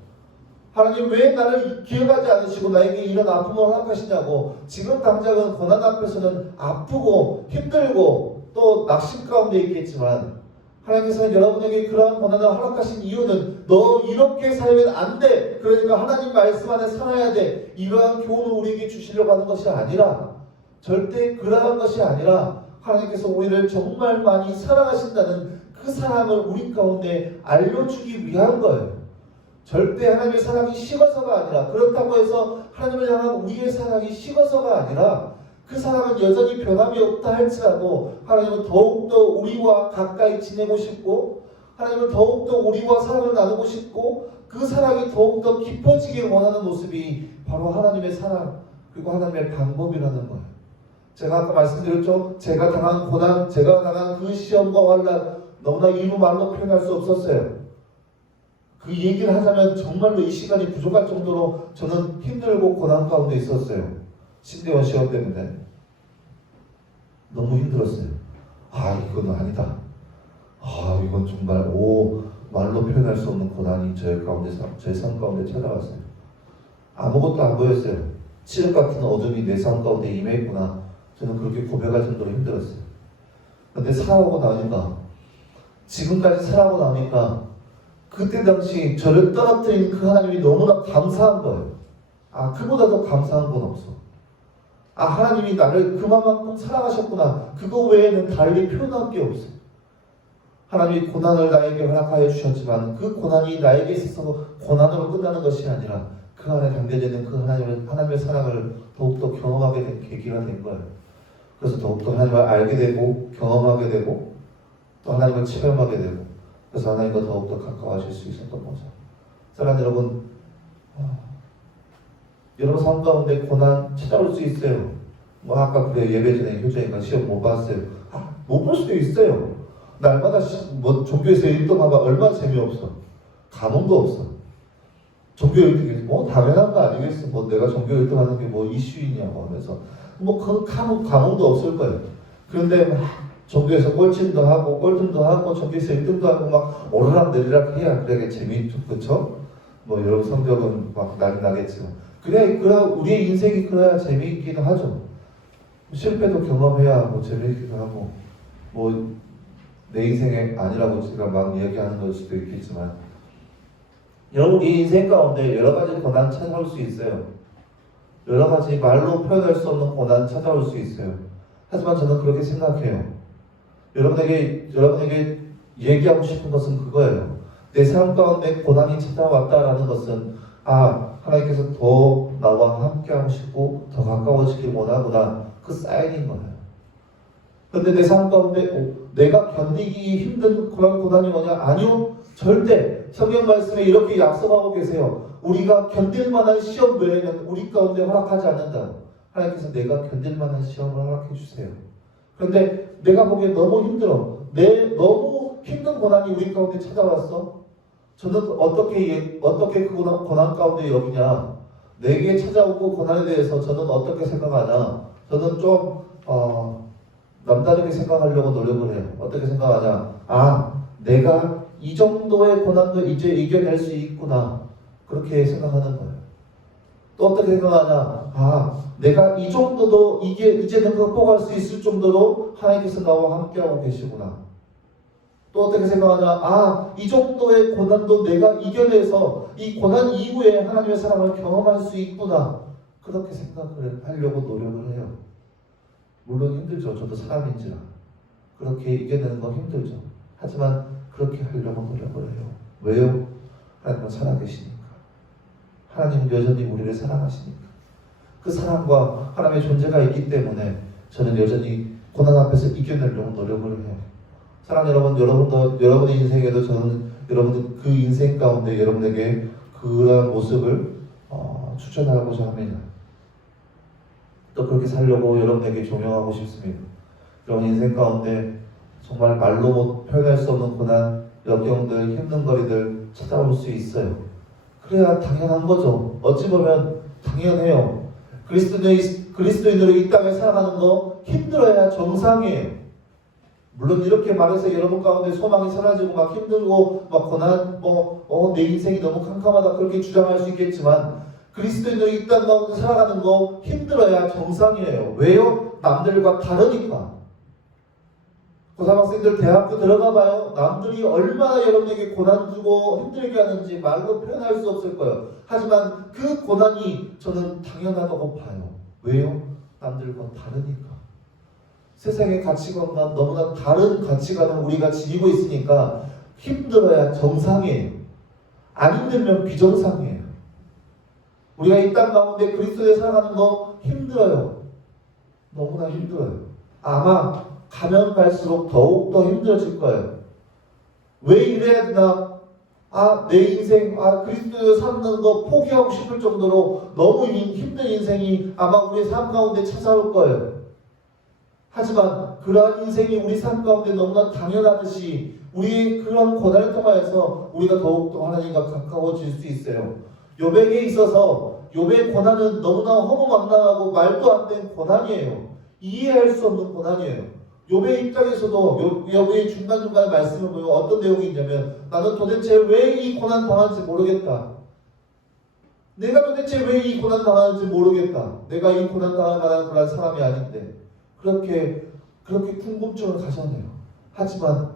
하나님 왜 나를 기억하지 않으시고 나에게 이런 아픔을 허락하시냐고. 지금 당장은 고난 앞에서는 아프고 힘들고 또 낙심 가운데 있겠지만 하나님께서는 여러분에게 그러한 고난을 허락하신 이유는 너 이렇게 살면 안 돼. 그러니까 하나님 말씀 안에 살아야 돼. 이러한 교훈을 우리에게 주시려고 하는 것이 아니라, 절대 그러한 것이 아니라 하나님께서 우리를 정말 많이 사랑하신다는 그 사랑을 우리 가운데 알려주기 위한 거예요. 절대 하나님의 사랑이 식어서가 아니라, 그렇다고 해서 하나님을 향한 우리의 사랑이 식어서가 아니라 그 사랑은 여전히 변함이 없다 할지라도 하나님은 더욱더 우리와 가까이 지내고 싶고 하나님은 더욱더 우리와 사랑을 나누고 싶고 그 사랑이 더욱더 깊어지길 원하는 모습이 바로 하나님의 사랑 그리고 하나님의 방법이라는 거예요. 제가 아까 말씀드렸죠. 제가 당한 고난, 제가 당한 그 시험과 환난 너무나 이루 말로 표현할 수 없었어요. 그 얘기를 하자면 정말로 이 시간이 부족할 정도로 저는 힘들고 고난 가운데 있었어요. 신대원 시험 때문에 너무 힘들었어요. 이건 아니다. 이건 정말 말로 표현할 수 없는 고난이 제 삶 가운데 찾아왔어요. 아무것도 안 보였어요. 칠흑 같은 어둠이 내 삶 가운데 임했구나. 저는 그렇게 고백할 정도로 힘들었어요. 근데 살아오고 나니까, 지금까지 살아오고 나니까 그때 당시 저를 떨어뜨린 그 하나님이 너무나 감사한 거예요. 그보다 더 감사한 건 없어. 하나님이 나를 그만큼 사랑하셨구나. 그거 외에는 달리 표현할 게 없어. 하나님이 고난을 나에게 허락하여 주셨지만 그 고난이 나에게 있어서 고난으로 끝나는 것이 아니라 그 안에 담겨져 있는 그 하나님의 사랑을 더욱더 경험하게 된 계기가 된 거예요. 그래서 더욱더 하나님을 알게 되고 경험하게 되고 또 하나님을 체험하게 되고 그래서 하나님과 더욱더 가까워질 수 있었던 거죠. 사랑하는 여러분, 여러분 삶 가운데 고난 찾아올 수 있어요. 아까 그래 예배 전에 효정이가 시험 못 봤어요. 못 볼 수도 있어요. 날마다 종교에서 1등 하면 얼마나 재미없어. 감흥도 없어. 종교 1등이 당연한 거 아니겠어. 내가 종교 1등 하는 게 이슈이냐고 하면서 그 감흥도 없을 거예요. 그런데 종교에서 꼴찌도 하고 꼴등도 하고 종교에서 1등도 하고 막 오르락 내리락 해야 그래 재미있죠. 그쵸? 여러분 성격은 막 난리 나겠지만 그럼 우리의 인생이 그래야 재미있기도 하죠. 실패도 경험해야 재미있기도 하고 내 인생이 아니라고 제가 막 얘기하는 걸 수도 있겠지만 여러분 우리 인생 가운데 여러 가지 고난 찾아올 수 있어요. 여러 가지 말로 표현할 수 없는 고난 찾아올 수 있어요. 하지만 저는 그렇게 생각해요. 여러분에게 얘기하고 싶은 것은 그거예요. 내 삶 가운데 고난이 찾아왔다라는 것은 하나님께서 더 나와 함께하고 싶고 더 가까워지길 원하구나. 그 사인인 거예요. 그런데 내 삶 가운데 내가 견디기 힘든 그런 고난이 뭐냐? 아니요. 절대 성경 말씀에 이렇게 약속하고 계세요. 우리가 견딜 만한 시험 외에는 우리 가운데 허락하지 않는다. 하나님께서 내가 견딜 만한 시험을 허락해 주세요. 그런데 내가 보기에 너무 힘들어. 너무 힘든 고난이 우리 가운데 찾아왔어. 저는 어떻게 그 고난 가운데 여기냐? 내게 찾아오고 고난에 대해서 저는 어떻게 생각하냐? 저는 좀 남다르게 생각하려고 노력을 해요. 어떻게 생각하냐? 내가 이 정도의 고난도 이제 이겨낼 수 있구나. 그렇게 생각하는 거예요. 또 어떻게 생각하냐? 내가 이 정도도 이제는 극복할 수 있을 정도로 하나님께서 나와 함께하고 계시구나. 또 어떻게 생각하냐? 이 정도의 고난도 내가 이겨내서 이 고난 이후에 하나님의 사랑을 경험할 수 있구나. 그렇게 생각을 하려고 노력을 해요. 물론 힘들죠. 저도 사람인지라. 그렇게 이겨내는 건 힘들죠. 하지만 그렇게 하려고 노력을 해요. 왜요? 하나님은 살아계시니까. 하나님은 여전히 우리를 사랑하시니까. 그 사랑과 하나님의 존재가 있기 때문에 저는 여전히 고난 앞에서 이겨내려고 노력을 해요. 사랑하는 여러분, 여러분의 인생에도 저는 여러분 그 인생 가운데 여러분에게 그러한 모습을 추천하고자 합니다. 또 그렇게 살려고 여러분에게 조명하고 싶습니다. 여러분 인생 가운데 정말 말로 못 표현할 수 없는 고난, 역경들, 힘든 거리들 찾아올 수 있어요. 그래야 당연한 거죠. 어찌 보면 당연해요. 그리스도인으로 이 땅에 살아가는 거 힘들어야 정상이에요. 물론 이렇게 말해서 여러분 가운데 소망이 사라지고 막 힘들고 막 고난 내 인생이 너무 캄캄하다 그렇게 주장할 수 있겠지만 그리스도인으로 이 땅 가운데 살아가는 거 힘들어야 정상이에요. 왜요? 남들과 다르니까. 고등학생들 대학교 들어가 봐요. 남들이 얼마나 여러분에게 고난 주고 힘들게 하는지 말로 표현할 수 없을 거예요. 하지만 그 고난이 저는 당연하다고 봐요. 왜요? 남들과 다르니까. 세상의 가치관과 너무나 다른 가치관을 우리가 지니고 있으니까 힘들어야 정상이에요. 안 힘들면 비정상이에요. 우리가 이 땅 가운데 그리스도에 살아가는 거 힘들어요. 너무나 힘들어요. 아마 가면 갈수록 더욱더 힘들어질 거예요. 왜 이래야 되나? 내 인생, 그리스도에 사는 거 포기하고 싶을 정도로 너무 힘든 인생이 아마 우리의 삶 가운데 찾아올 거예요. 하지만 그러한 인생이 우리 삶 가운데 너무나 당연하듯이 우리의 그런 고난을 통하여서 우리가 더욱더 하나님과 가까워질 수 있어요. 욥에게 있어서 욥의 고난은 너무나 허무망랑하고 말도 안 되는 고난이에요. 이해할 수 없는 고난이에요. 욥의 입장에서도 욥의 중간중간에 말씀을 보면 어떤 내용이 있냐면 나는 도대체 왜 이 고난 당하는지 모르겠다. 내가 도대체 왜 이 고난 당하는지 모르겠다. 내가 이 고난 당할 만한 그런 사람이 아닌데 그렇게 궁금증을 가졌네요. 하지만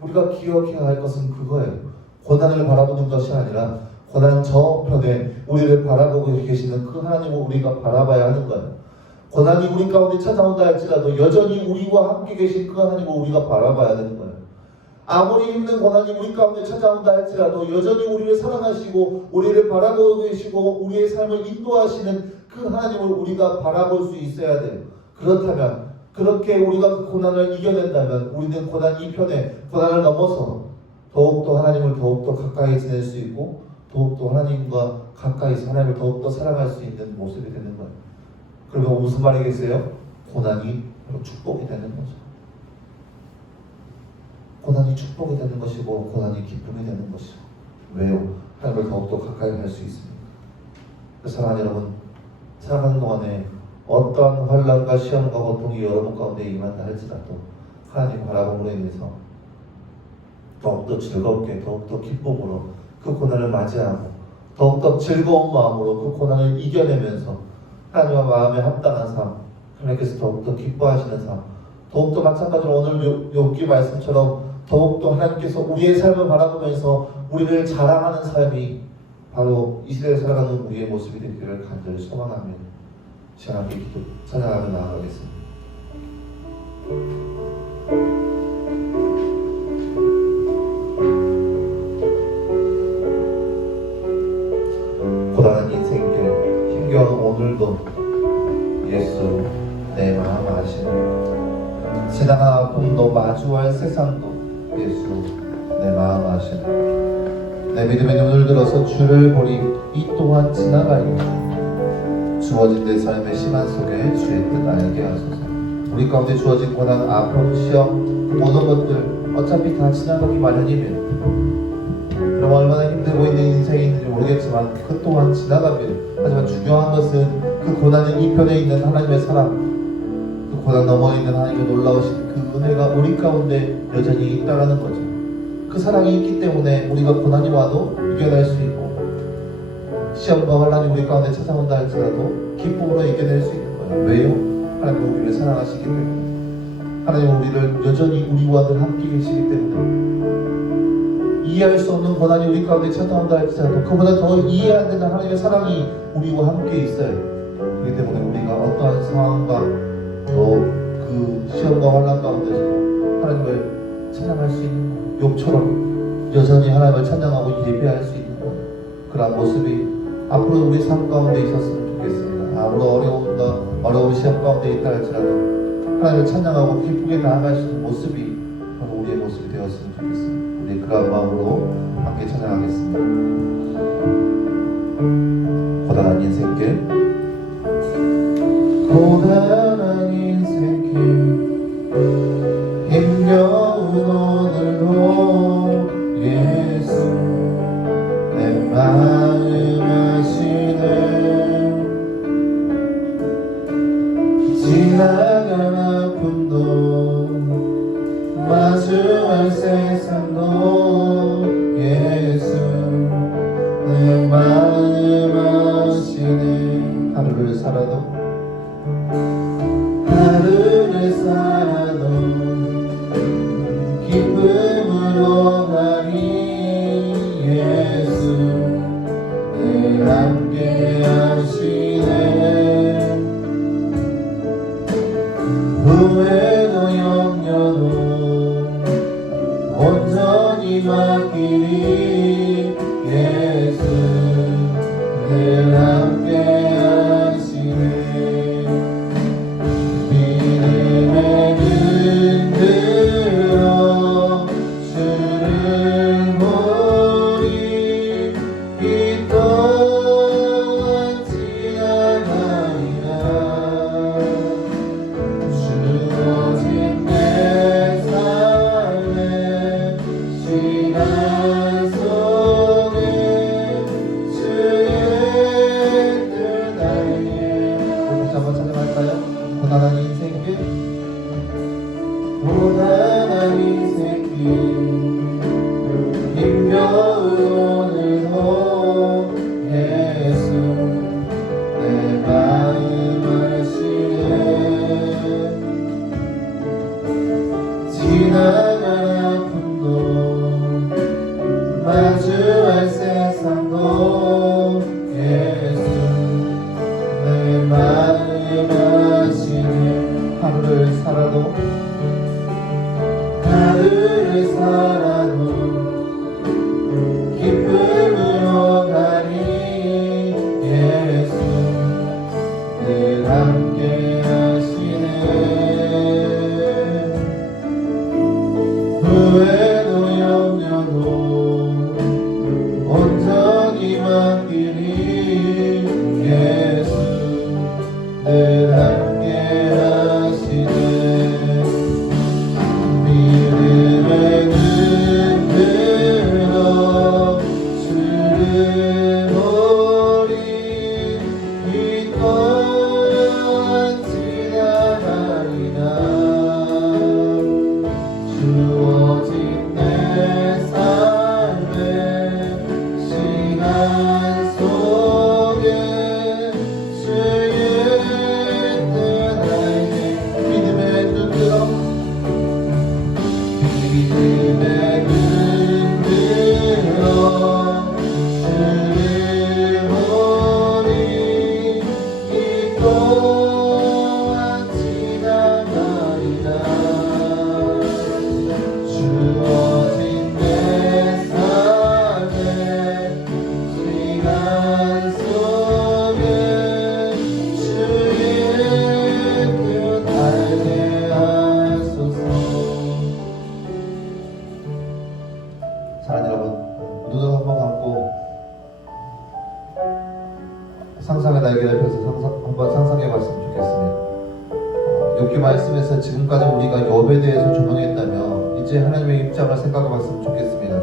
우리가 기억해야 할 것은 그거예요. 고난을 바라보는 것이 아니라 고난 저편에 우리를 바라보고 계시는 그 하나님을 우리가 바라봐야 하는 거예요. 고난이 우리 가운데 찾아온다 할지라도 여전히 우리와 함께 계신 그 하나님을 우리가 바라봐야 되는 거예요. 아무리 힘든 고난이 우리 가운데 찾아온다 할지라도 여전히 우리를 사랑하시고 우리를 바라보고 계시고 우리의 삶을 인도하시는 그 하나님을 우리가 바라볼 수 있어야 돼요. 그렇다면 그렇게 우리가 그 고난을 이겨낸다면 우리는 고난 이편에 고난을 넘어서 더욱더 하나님을 더욱더 가까이 지낼 수 있고 더욱더 하나님과 가까이서 하나님을 더욱더 사랑할 수 있는 모습이 되는 거예요. 그러면 무슨 말이겠어요? 고난이 바로 축복이 되는 거죠. 고난이 축복이 되는 것이고 고난이 기쁨이 되는 것이고. 왜요? 하나님을 더욱더 가까이 할 수 있습니다. 사랑하는 여러분, 살아가는 동안에 어떠한 환난과 시험과 고통이 여러분 가운데 임한다 할지라도 하나님 바라봄으로 인해서 더욱더 즐겁게 더욱더 기쁨으로 그 고난을 맞이하고 더욱더 즐거운 마음으로 그 고난을 이겨내면서 하나님과 마음에 합당한 삶, 하나님께서 더욱더 기뻐하시는 삶, 더욱더 마찬가지로 오늘 욥기 말씀처럼 더욱더 하나님께서 우리의 삶을 바라보면서 우리를 자랑하는 삶이 바로 이 시대에 살아가는 우리의 모습이 되기를 간절히 소망합니다. 시간 함께 기도 찬양하며 나아가겠습니다. 고단한 인생길 힘겨운 오늘도 예수 내 마음 아시네. 지나간 아픔도 마주할 세상도 예수 내 마음 아시네. 내 믿음의 눈을 들어서 주를 보리 이 또한 지나가리니 주어진 내 삶의 시간 속에 주의 뜻 알게 하소서. 우리 가운데 주어진 고난, 아픔, 시험 모든 것들 어차피 다 지나가기 마련이며 그럼 얼마나 힘들고 있는 인생이 있는지 모르겠지만 그 또한 지나갑니다. 하지만 중요한 것은 그 고난의 이편에 있는 하나님의 사랑, 그 고난 너머에 있는 하나님의 놀라우신 그 은혜가 우리 가운데 여전히 있다라는 거죠. 그 사랑이 있기 때문에 우리가 고난이 와도 이겨낼 수 있고 시험과 환난이 우리 가운데 찾아온다 할지라도 기쁨으로 이겨낼 수 있는 거예요. 왜요? 하나님은 우리를 사랑하시기 때문에. 하나님은 우리를 여전히 우리와 늘 함께 계시기 때문에. 이해할 수 없는 고난이 우리 가운데 찾아온다 할지라도 그보다 더 이해 안 되는 하나님의 사랑이 우리와 함께 있어요. 그렇기 때문에 우리가 어떠한 상황과 또 그 시험과 환난 가운데서도 하나님을 찬양할 수 있는 거예요. 욥처럼 여전히 하나님을 찬양하고 예배할 수 있는 거예요. 그런 모습이 앞으로 우리 삶 가운데 있었으면 좋겠습니다. 아무런 어려운 시험 가운데 있다 할지라도 하나님을 찬양하고 기쁘게 나아갈 수 있는 모습이 바로 되었으면 좋겠습니다. 우리 그런 마음으로 함께 찬양하겠습니다. 고단한 인생길, 고단한 인생길, 힘겨운 오늘도 예수 내 마음 아시네. 지나간 아픔도 마주할 세상도 예수 내 마음 아시네. 하루를 살아도 기쁨으로 가리 예수 늘 함께 하시네. 후회도 염려도 온전히 맡기리 예수 늘 함께 하시네. 믿음의 눈 들어 주를 보리 이 또한 지나가리라. 주어진 내 삶의 시간 속에 주의 뜻 알게. 우리 한번 찾아갈까요? 고단한 인생길, 고단한 인생길, 힘겨운 오늘도 예수 내 마음 아시네. 지나간 아픔도 마주할 세상도 예수 내 마음 아시네. 하루를 살아도 기쁨으로 가리 예수 늘 함께 하시네. 후회도 염려도 온전히 맡기리 예수 늘 함께 하시네. 믿음의 눈 들어 주를 보리 이 또한 지나가리라. 주어진 내 삶의 시간 속에 주의 뜻 알게. 믿음의 눈 들어 믿음의 눈 들어 주를 보리 이 또한 지나가리라. 주어진 내 삶의 시간 속에 주의 뜻 알게 하소서. 사랑하는 여러분, 눈을 한번 감고 상상의 날개를 펴서 한번 상상해 봤으면 좋겠습니다. 욥기 말씀에서 지금까지 우리가 욥에 대해서 조명했다면 이제 하나님의 입장을 생각해 봤으면 좋겠습니다.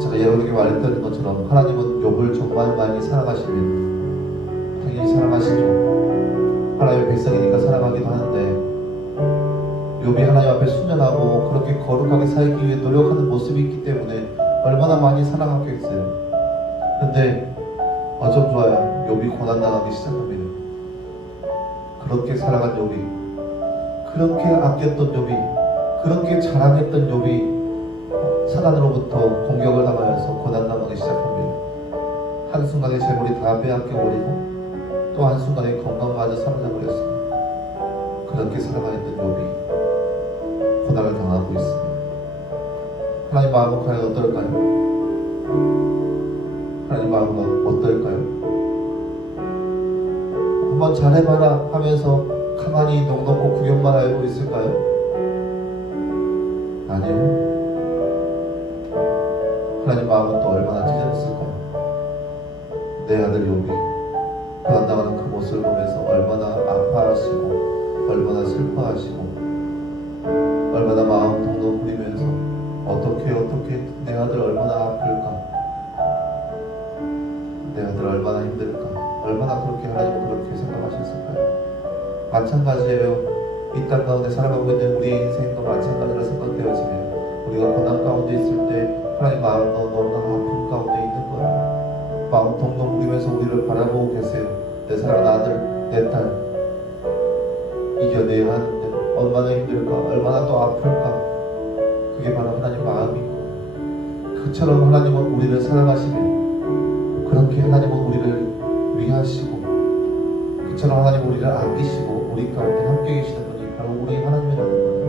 제가 여러분에게 말했던 것처럼 하나님은 욥을 정말 많이 사랑하십니다. 당연히 사랑하시죠. 하나님의 백성이니까 사랑하기도 하는데 욥이 하나님 앞에 순전하고 그렇게 거룩하게 살기 위해 노력하는 모습이 있기 때문에 얼마나 많이 사랑하겠어요. 그런데 어쩜 좋아요. 욥이 고난당하기 시작합니다. 그렇게 살아간 욥이, 그렇게 아꼈던 욥이, 그렇게 자랑했던 욥이 사단으로부터 공격을 당하여서 고난당하기 시작합니다. 한순간에 재물이 다 빼앗겨버리고 또 한순간에 건강마저 사라져버렸습니다. 그렇게 살아가던 욥이 고난을 당하고 있습니다. 하나님 마음은 과연 어떨까요? 하나님 마음은 어떨까요? 한번 잘해봐라 하면서 가만히 넋놓고 구경만 하고 있을까요? 아니요. 하나님 마음은 또 얼마나 찢어졌을까요? 내 아들 욥이 고난당하는 그 모습을 보면서 얼마나 아파하시고 얼마나 슬퍼하시고 얼마나 마음 동동 부리면서 어떻게 내 아들 얼마나 아플까, 내 아들 얼마나 힘들까, 얼마나 그렇게 하나님은 그렇게 생각하셨을까요? 마찬가지예요. 이 땅 가운데 살아가고 있는 우리의 인생도 마찬가지라 생각되어지면 우리가 고난 가운데 있을 때 하나님 마음도 너무나 아픈 가운데 있는 거예요. 마음 동동 부리면서 우리를 바라보고 계세요. 내 사랑하는 아들, 내 딸 이겨내야 하는데 얼마나 힘들까, 얼마나 또 아플까. 그게 바로 하나님 마음이고, 그처럼 하나님은 우리를 사랑하시며 그렇게 하나님은 우리를 위하시고 그처럼 하나님은 우리를 아끼시고 우리 가운데 함께 계시는 분이 바로 우리 하나님이라는 거예요.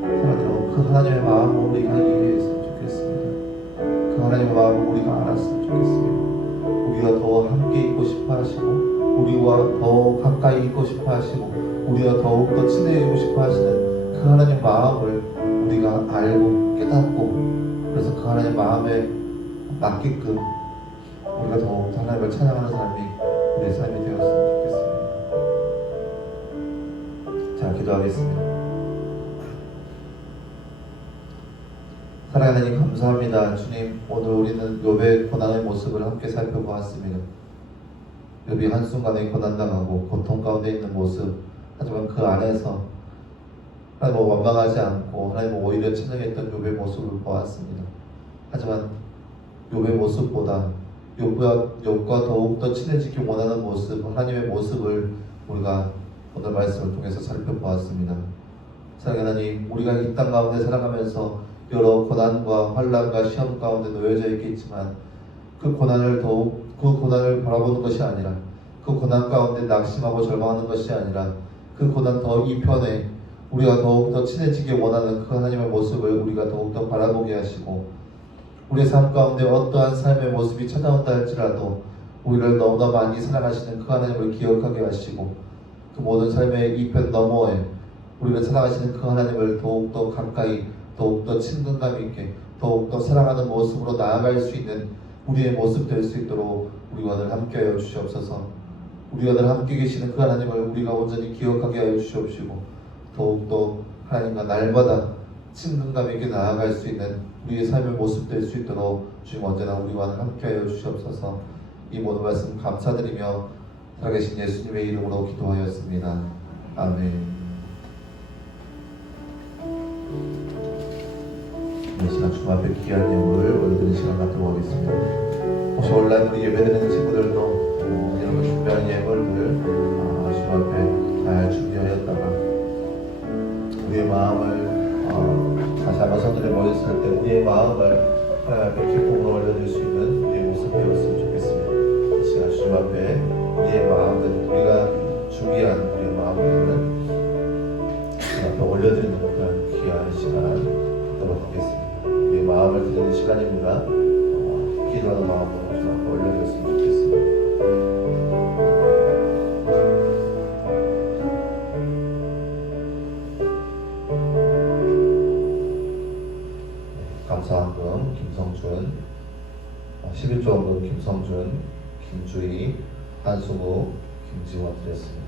사랑하는 그 하나님의 마음을 우리가 이해했으면 좋겠습니다. 그 하나님의 마음을 우리가 알았으면 좋겠습니다. 우리가 더 함께 있고 싶어 하시고 우리와 더 가까이 있고 싶어 하시고 우리가 더욱 더 친해지고 싶어 하시는 그 하나님 마음을 우리가 알고 깨닫고, 그래서 그 하나님 마음에 맞게끔 우리가 더욱 하나님을 찬양하는 삶이 우리의 삶이 되었으면 좋겠습니다. 자, 기도하겠습니다. 사랑하는 하나님 감사합니다. 주님, 오늘 우리는 욥의 고난의 모습을 함께 살펴보았습니다. 욥이 한순간에 고난당하고 고통 가운데 있는 모습, 하지만 그 안에서 하나님 원망하지 않고 하나님 오히려 찬양했던 욥의 모습을 보았습니다. 하지만 욥의 모습보다 욥과 더욱더 친해지기 원하는 모습, 하나님의 모습을 우리가 오늘 말씀을 통해서 살펴보았습니다. 사랑하는 하나님, 우리가 이 땅 가운데 살아가면서 여러 고난과 환난과 시험 가운데 놓여져 있겠지만 그 고난을 바라보는 것이 아니라, 그 고난 가운데 낙심하고 절망하는 것이 아니라, 그 고난 더 이편에 우리가 더욱더 친해지기 원하는 그 하나님의 모습을 우리가 더욱더 바라보게 하시고, 우리의 삶 가운데 어떠한 삶의 모습이 찾아온다 할지라도 우리를 너무나 많이 사랑하시는 그 하나님을 기억하게 하시고, 그 모든 삶의 이편 너머에 우리를 사랑하시는 그 하나님을 더욱더 가까이, 더욱더 친근감 있게, 더욱더 사랑하는 모습으로 나아갈 수 있는 우리의 모습 될 수 있도록 우리와 늘 함께하여 주시옵소서. 우리와 늘 함께 계시는 그 하나님을 우리가 온전히 기억하게 하여 주시옵시고, 더욱더 하나님과 날마다 친근감 있게 나아갈 수 있는 우리의 삶의 모습 될 수 있도록 주님 언제나 우리와 함께하여 주시옵소서. 이 모든 말씀 감사드리며 살아계신 예수님의 이름으로 기도하였습니다. 아멘. 이 시간 주님 앞에 귀한 예물을 올려드리는 시간 갖도록 하겠습니다. 혹시 온라인으로 예배드리는 친구들도 여러분 준비한 예물들 주님 앞에 잘 준비하였다가 우리의 마음을 다시 한번 성전에 모였을 때 우리의 마음을 하나님 앞에 기쁨으로 올려드릴 수 있는 우리의 모습 되었으면 좋겠습니다. 이 시간 주님 앞에 우리의 마음들, 우리가 준비한 우리의 마음들은 주님 앞에 올려드리는 그런 귀한 시간 갖도록 하겠습니다. 우리의 마음을 드리는 시간입니다. 기도하는 마음으로 주님 앞에 올려드렸으면 좋겠습니다. 감사한금 김성준, 11조원금 김성준, 김주희, 한수구, 김지원 드렸습니다.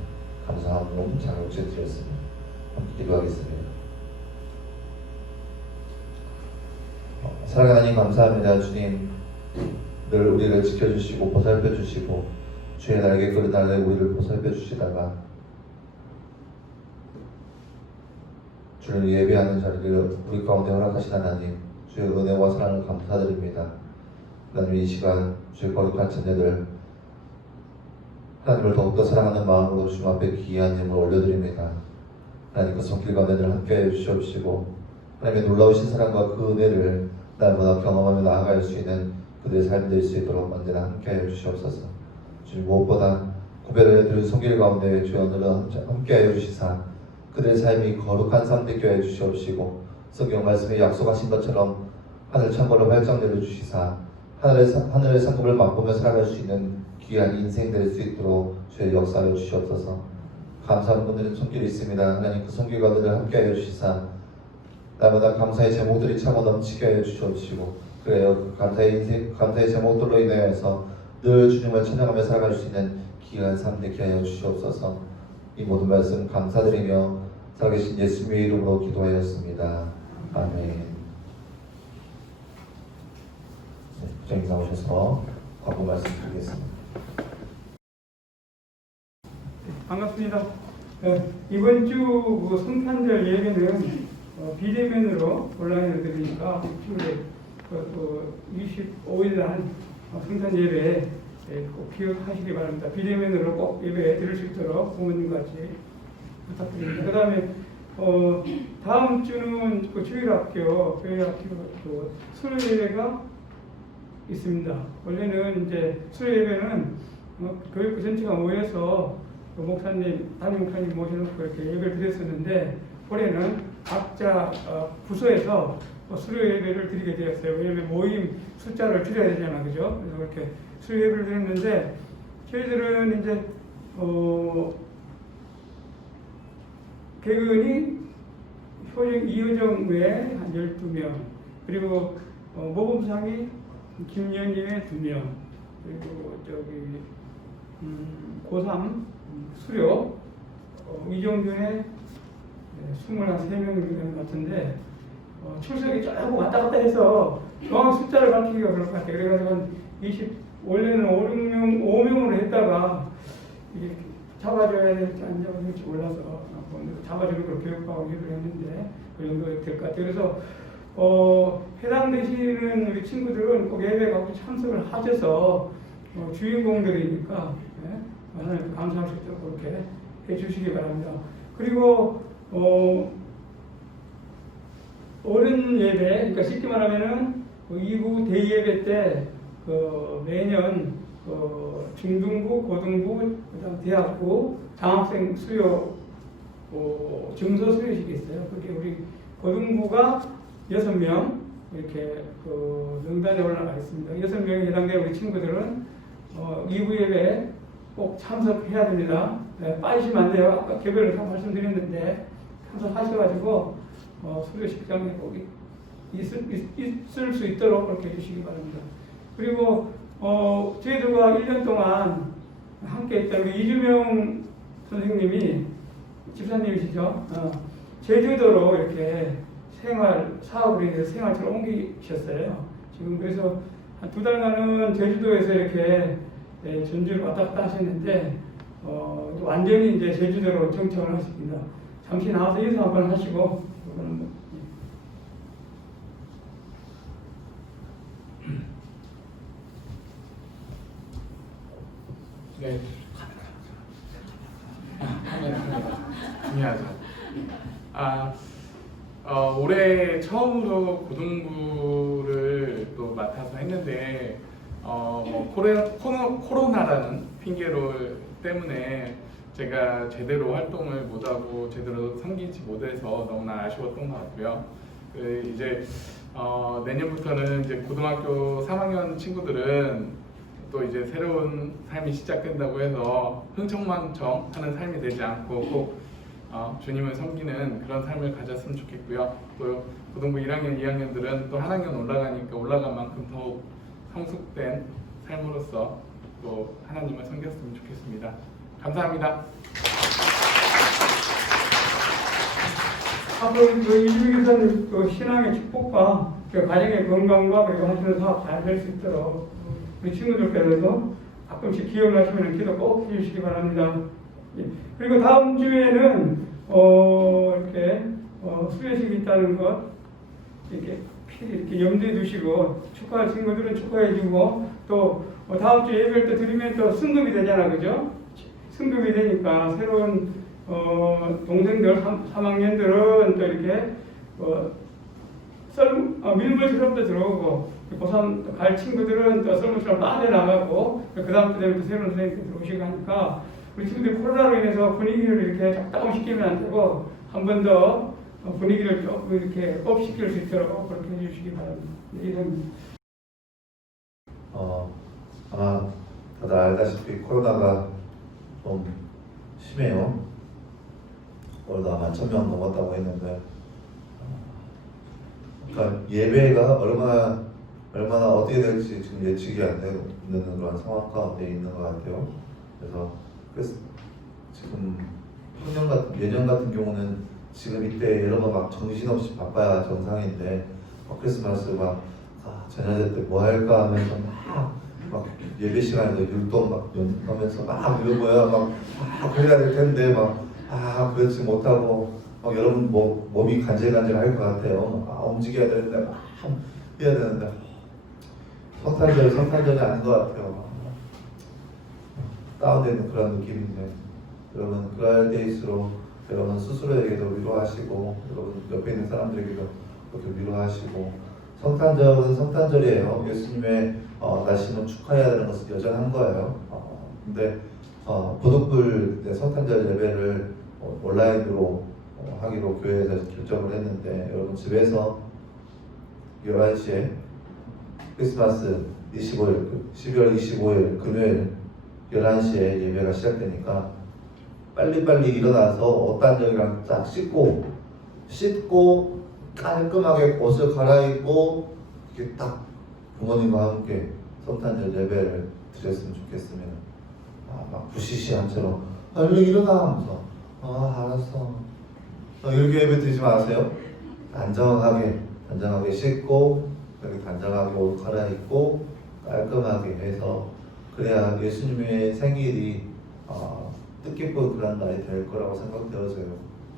감사한금 장육재 드렸습니다. 함께 기도하겠습니다. 사랑하는 하나님 감사합니다. 주님, 늘 우리를 지켜주시고 보살펴주시고 주의 날개 끄는 날에 우리를 보살펴주시다가 주를 예배하는 자리를 우리 가운데 허락하신 하나님, 주의 은혜와 사랑을 감사드립니다. 하나님, 이 시간 주의 거룩한 자녀들 하나님을 더욱더 사랑하는 마음으로 주님 앞에 귀한 힘을 올려드립니다. 하나님, 그 손길 가운데 늘 함께해 주시옵시고 하나님의 놀라우신 사랑과 그 은혜를 날마다 경험하며 나아갈 수 있는 그들의 삶이 될 수 있도록 언제나 함께해 주시옵소서. 주님, 무엇보다 구별을 해드린 손길 가운데 주여 오늘은 함께해 주시사 그들의 삶이 거룩한 삶 되게 해 주시옵시고, 성경 말씀에 약속하신 것처럼 하늘 창고를 활짝 내려주시사 하늘의 상급을 맛보며 살아갈 수 있는 귀한 인생 될 수 있도록 주의 역사하여 주시옵소서. 감사한 분들은 손길이 있습니다. 하나님, 그 손길 가운데 함께하여 주시사 날마다 감사의 제목들이 차고 넘치게 하여 주시옵시고 그래요. 그 감사의 제목들로 인하여서 늘 주님을 찬양하며 살아갈 수 있는 귀한 삶 되게 하여 주시옵소서. 이 모든 말씀 감사드리며 살아계신 예수님의 이름으로 기도하였습니다. 아멘. 네, 부장님 나오셔서 광고 말씀 드리겠습니다. 반갑습니다. 이번 주 성탄절 예배는 비대면으로 온라인으로 드리니까 주에 25일 날 성탄 예배 꼭 기억하시기 바랍니다. 비대면으로 꼭 예배 드릴 수 있도록 부모님과 같이 부탁드립니다. 그 다음에 다음 주는 그 주일학교 그 수요 예배가 있습니다. 원래는 이제 수요 예배는 교육부 전체가 모여서 그 목사님, 담임 목사님 모셔놓고 이렇게 예배를 드렸었는데 올해는 각자 부서에서 수요 예배를 드리게 되었어요. 왜냐하면 모임 숫자를 줄여야 되잖아, 그죠? 그래서 그렇게 수요 예배를 드렸는데 저희들은 이제 개근이 이효정 외에 한 12명, 그리고 모범상이 김연희 외에 2명, 그리고 저기 고3 수료 이종균에 23명 되는 것 같은데 출석이 조금 왔다 갔다 해서 정확한 숫자를 밝히기가 그럴 것 같아요. 그래가지고 원래는 5명으로 했다가 이게 잡아줘야 될지 안 잡아줘야 될지 몰라서 잡아주는 걸 교육하고 일을 했는데 그 정도 될 것 같아요. 그래서 해당되시는 우리 친구들은 꼭 예배 가고 참석을 하셔서 주인공들이니까 하나님 감사할 수 있도록 그렇게 해주시기 바랍니다. 그리고 오랜 예배, 그러니까 쉽게 말하면은 이후 대예배 때 매년 중등부, 고등부, 그다음 대학부 장학생 수요 증서 수요식이 있어요. 그게 우리 고등부가 6명 이렇게 명단에 올라가 있습니다. 6명에 해당되는 우리 친구들은 이후 예배 꼭 참석해야 됩니다. 네, 빠지시면 안 돼요. 아까 개별로 다 말씀드렸는데 참석하셔가지고 수료식장에 꼭 있을 수 있도록 그렇게 해주시기 바랍니다. 그리고 저희들과 1년 동안 함께 했던 우리 이주명 선생님이 집사님이시죠. 제주도로 이렇게 사업을 해서 생활처럼 옮기셨어요. 지금 그래서 한 2달간은 제주도에서 이렇게 전주를 왔다 갔다 하셨는데 완전히 이제 제주도로 정착을 하십니다. 잠시 나와서 인사 한번 하시고 네. 중요하죠. 올해 처음으로 고등부를 또 맡아서 했는데 코로나라는 핑계로 때문에 제가 제대로 활동을 못하고 제대로 섬기지 못해서 너무나 아쉬웠던 것 같고요. 이제 내년부터는 이제 고등학교 3학년 친구들은 또 이제 새로운 삶이 시작된다고 해서 흥청망청 하는 삶이 되지 않고 꼭 주님을 섬기는 그런 삶을 가졌으면 좋겠고요. 또 고등부 1학년, 2학년들은 또 한 학년 올라가니까 올라간 만큼 더욱 성숙된 삶으로서 또 하나님을 섬겼으면 좋겠습니다. 감사합니다. 앞으로 이주민 교사님 신앙의 축복과 가정의 건강과 그리고 하시는 사업 잘 될 수 있도록 우리 친구들께서도 가끔씩 기억나시면 기도 꼭 해주시기 바랍니다. 그리고 다음 주에는 이렇게 수료식이 있다는 것 이렇게 염두에 두시고 축하할 친구들은 축하해주고 또 다음 주 예배를 또 드리면 또 승급이 되잖아, 그죠? 승급이 되니까 새로운 동생들 3학년들은 또 이렇게 밀물처럼 또 들어오고 고3 갈 친구들은 또 썰물처럼 빠져나가고 그 다음 주 되면 또 새로운 선생님들 들어오시고 하니까 우리 친구들이 코로나로 인해서 분위기를 이렇게 다운시키면 안 되고 한 번 더 분위기를 조금 이렇게 업시킬 수 있도록 그렇게 해주시기 바랍니다. 이상입니다. 아마 다들 알다시피 코로나가 좀 심해요. 오늘도 아마 1,000명 넘었다고 했는데 그러니까 예배가 얼마나 어떻게 될지 지금 예측이 안 되는 그런 상황 가운데 있는 것 같아요. 그래서 지금 예년 같은 경우는 지금 이때 여러 번 막 정신없이 바빠야 정상인데 크리스마스 막 저녁 때 뭐 할까 하면서 막 예배 시간에도 율동 막 연습하면서 막 이런 거야 막 그래야 될 텐데 그렇지 못하고 막 여러분 몸이 간질간질 할 것 같아요. 움직여야 되는데 막 해야 되는데 성탄절이 아닌 것 같아요. 다운되는 그런 느낌인데 여러분 그럴 때일수록 여러분 스스로에게도 위로하시고 여러분 옆에 있는 사람들에게도 그렇게 위로하시고 성탄절은 성탄절이에요. 예수님의 나심을 축하해야 되는 것은 여전한 거예요. 근데 부득불 성탄절 예배를 온라인으로 하기로 교회에서 결정을 했는데 여러분 집에서 11시에 크리스마스 12월 25일 금요일 11시에 예배가 시작되니까 빨리빨리 일어나서 옷단장이랑 딱 씻고 깔끔하게 옷을 갈아입고 이렇게 딱 부모님과 함께 성탄절 예배를 드렸으면 좋겠습니다. 막 부시시한 채로 빨리 일어나 하면서 알았어 이렇게 예배 드리지 마세요. 단정하게 씻고 여기 단정하게 옷 갈아입고 깔끔하게 해서 그래야 예수님의 생일이 뜻깊은 그런 날이 될 거라고 생각되어져요.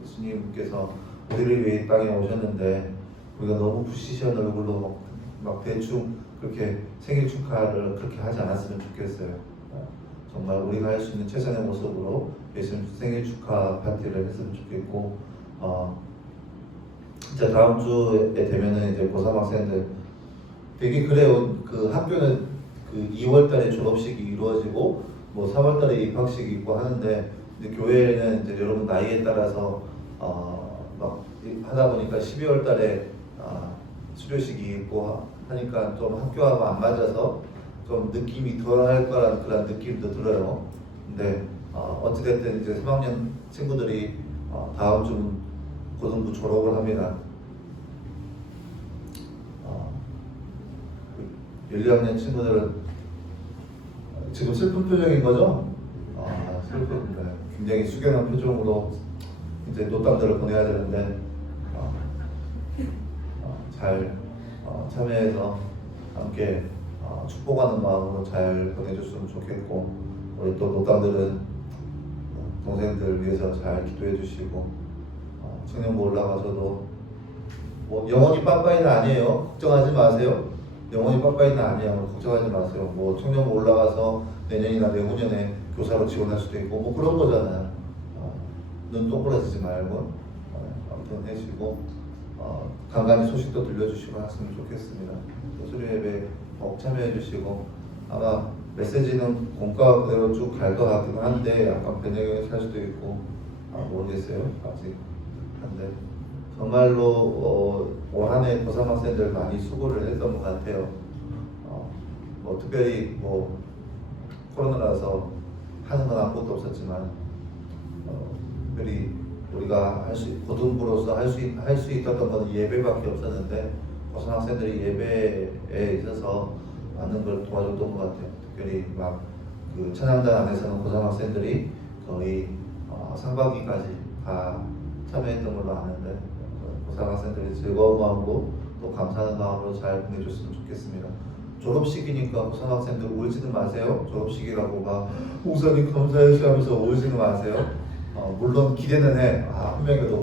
예수님께서 우리를 위해 이 땅에 오셨는데 우리가 너무 부시시한 얼굴로 막 대충 그렇게 생일 축하를 그렇게 하지 않았으면 좋겠어요. 정말 우리가 할 수 있는 최선의 모습으로 예수님 생일 축하 파티를 했으면 좋겠고 이제 다음 주에 되면은 이제 고3 학생들 되게 그래요. 그 학교는 그 2월달에 졸업식이 이루어지고 뭐 3월달에 입학식이 있고 하는데 이제 교회는 이제 여러분 나이에 따라서 막 하다 보니까 12월달에 수료식이 있고 하니까 좀 학교하고 안 맞아서 좀 느낌이 덜할 거라는 그런 느낌도 들어요. 근데 어찌됐든 이제 3학년 친구들이 다음 주 고등부 졸업을 합니다. 1, 2학년 친구들은 지금 슬픈 표정인 거죠? 슬픈데 굉장히 숙연한 표정으로 이제 노땅들을 보내야 되는데 잘 참여해서 함께 축복하는 마음으로 잘 보내줬으면 좋겠고 우리 또 노땅들은 동생들 위해서 잘 기도해 주시고 청년부 올라가서도 뭐 영원히 빠빠이는 아니에요. 걱정하지 마세요. 영원히 빠빠이는 아니에요. 걱정하지 마세요. 뭐 청년부 올라가서 내년이나 내후년에 교사로 지원할 수도 있고 뭐 그런 거잖아요. 눈 동그라지지 말고 아무튼 해주시고 간간히 소식도 들려주시고 하시면 좋겠습니다. 수료 예배 꼭 참여해 주시고 아마 메시지는 공과 그대로 쭉 갈 것 같기도 한데 약간 변형이 살 수도 있고 모르겠어요. 아직 한데 정말로 올 한 해 고3 학생들 많이 수고를 했던 것 같아요. 뭐 특별히 뭐 코로나라서 하는 건 아무것도 없었지만 특별히 우리가 고등부로서 할 수 있었던 건 예배밖에 없었는데 고삼 학생들이 예배에 있어서 많은 걸 도와줬던 것 같아요. 특별히 막 그 찬양단 안에서는 고삼 학생들이 거의 상반기까지 다 참여했던 걸로 아는데 고삼 학생들이 즐거운 마음으로 또 감사하는 마음으로 잘 보내줬으면 좋겠습니다. 졸업식이니까 고삼 학생들 울지는 마세요. 졸업식이라고 막 목사님 감사해주세요 하면서 울지는 마세요. 물론 기대는 해. 한 명이라도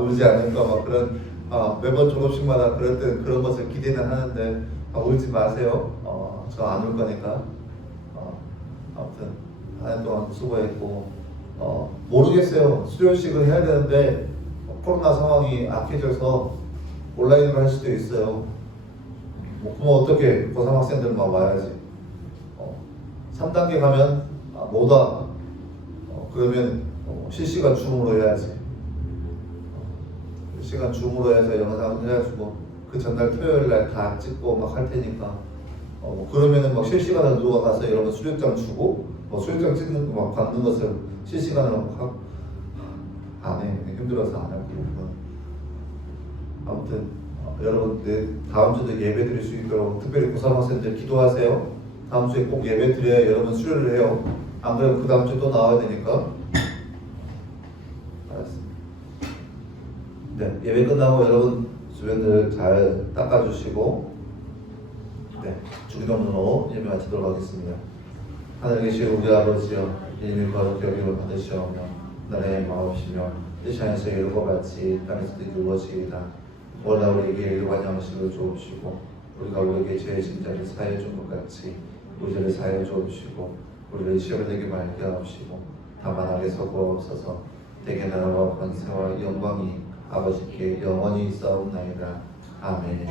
울지 않을까 막 그런 매번 졸업식마다 그럴 때 그런 것을 기대는 하는데 울지 마세요. 저 안 울 거니까. 아무튼 한 해 동안 수고했고 모르겠어요. 수료식을 해야 되는데 코로나 상황이 악해져서 온라인으로 할 수도 있어요. 그럼 어떻게 고3 학생들만 와야지. 3단계 가면 못 와. 그러면 실시간 줌으로 해야지. 실시간 줌으로 해서 영상을 해가지고 그 전날 토요일날 다 찍고 막 할 테니까 그러면은 막 실시간으로 누가 가서 여러분 수료장 주고 수료장 찍는 거 막 받는 것을 실시간으로 안 해. 힘들어서 안 하고 아무튼 여러분 다음 주도 예배 드릴 수 있도록 특별히 고3 학생들 기도하세요. 다음 주에 꼭 예배 드려야 여러분 수료를 해요. 안 그러면 그 다음 주에 또 나와야 되니까. 알았습니다. 네, 예배 끝나고 여러분 주변들 잘 닦아주시고 네, 주기도문으로 예배 마치도록 하겠습니다. 하늘에 계신 우리 아버지여, 이름이 거룩히 여김을 받으시오며 나라의 마옵시며 뜻이 하늘에서 이루고 같이 땅에서도 이루어지이다. 오늘 우리에게 일반 양식을 주옵시고 우리가 우리에게 죄진 자를 사하여 준 것 같이 우리 죄를 사하여 주옵시고 우리를 시험에 들게 말게 하옵시고 다만 악에서 구하옵소서. 대개 나라와 권세와 영광이 아버지께 영원히 있사옵나이다. 아멘.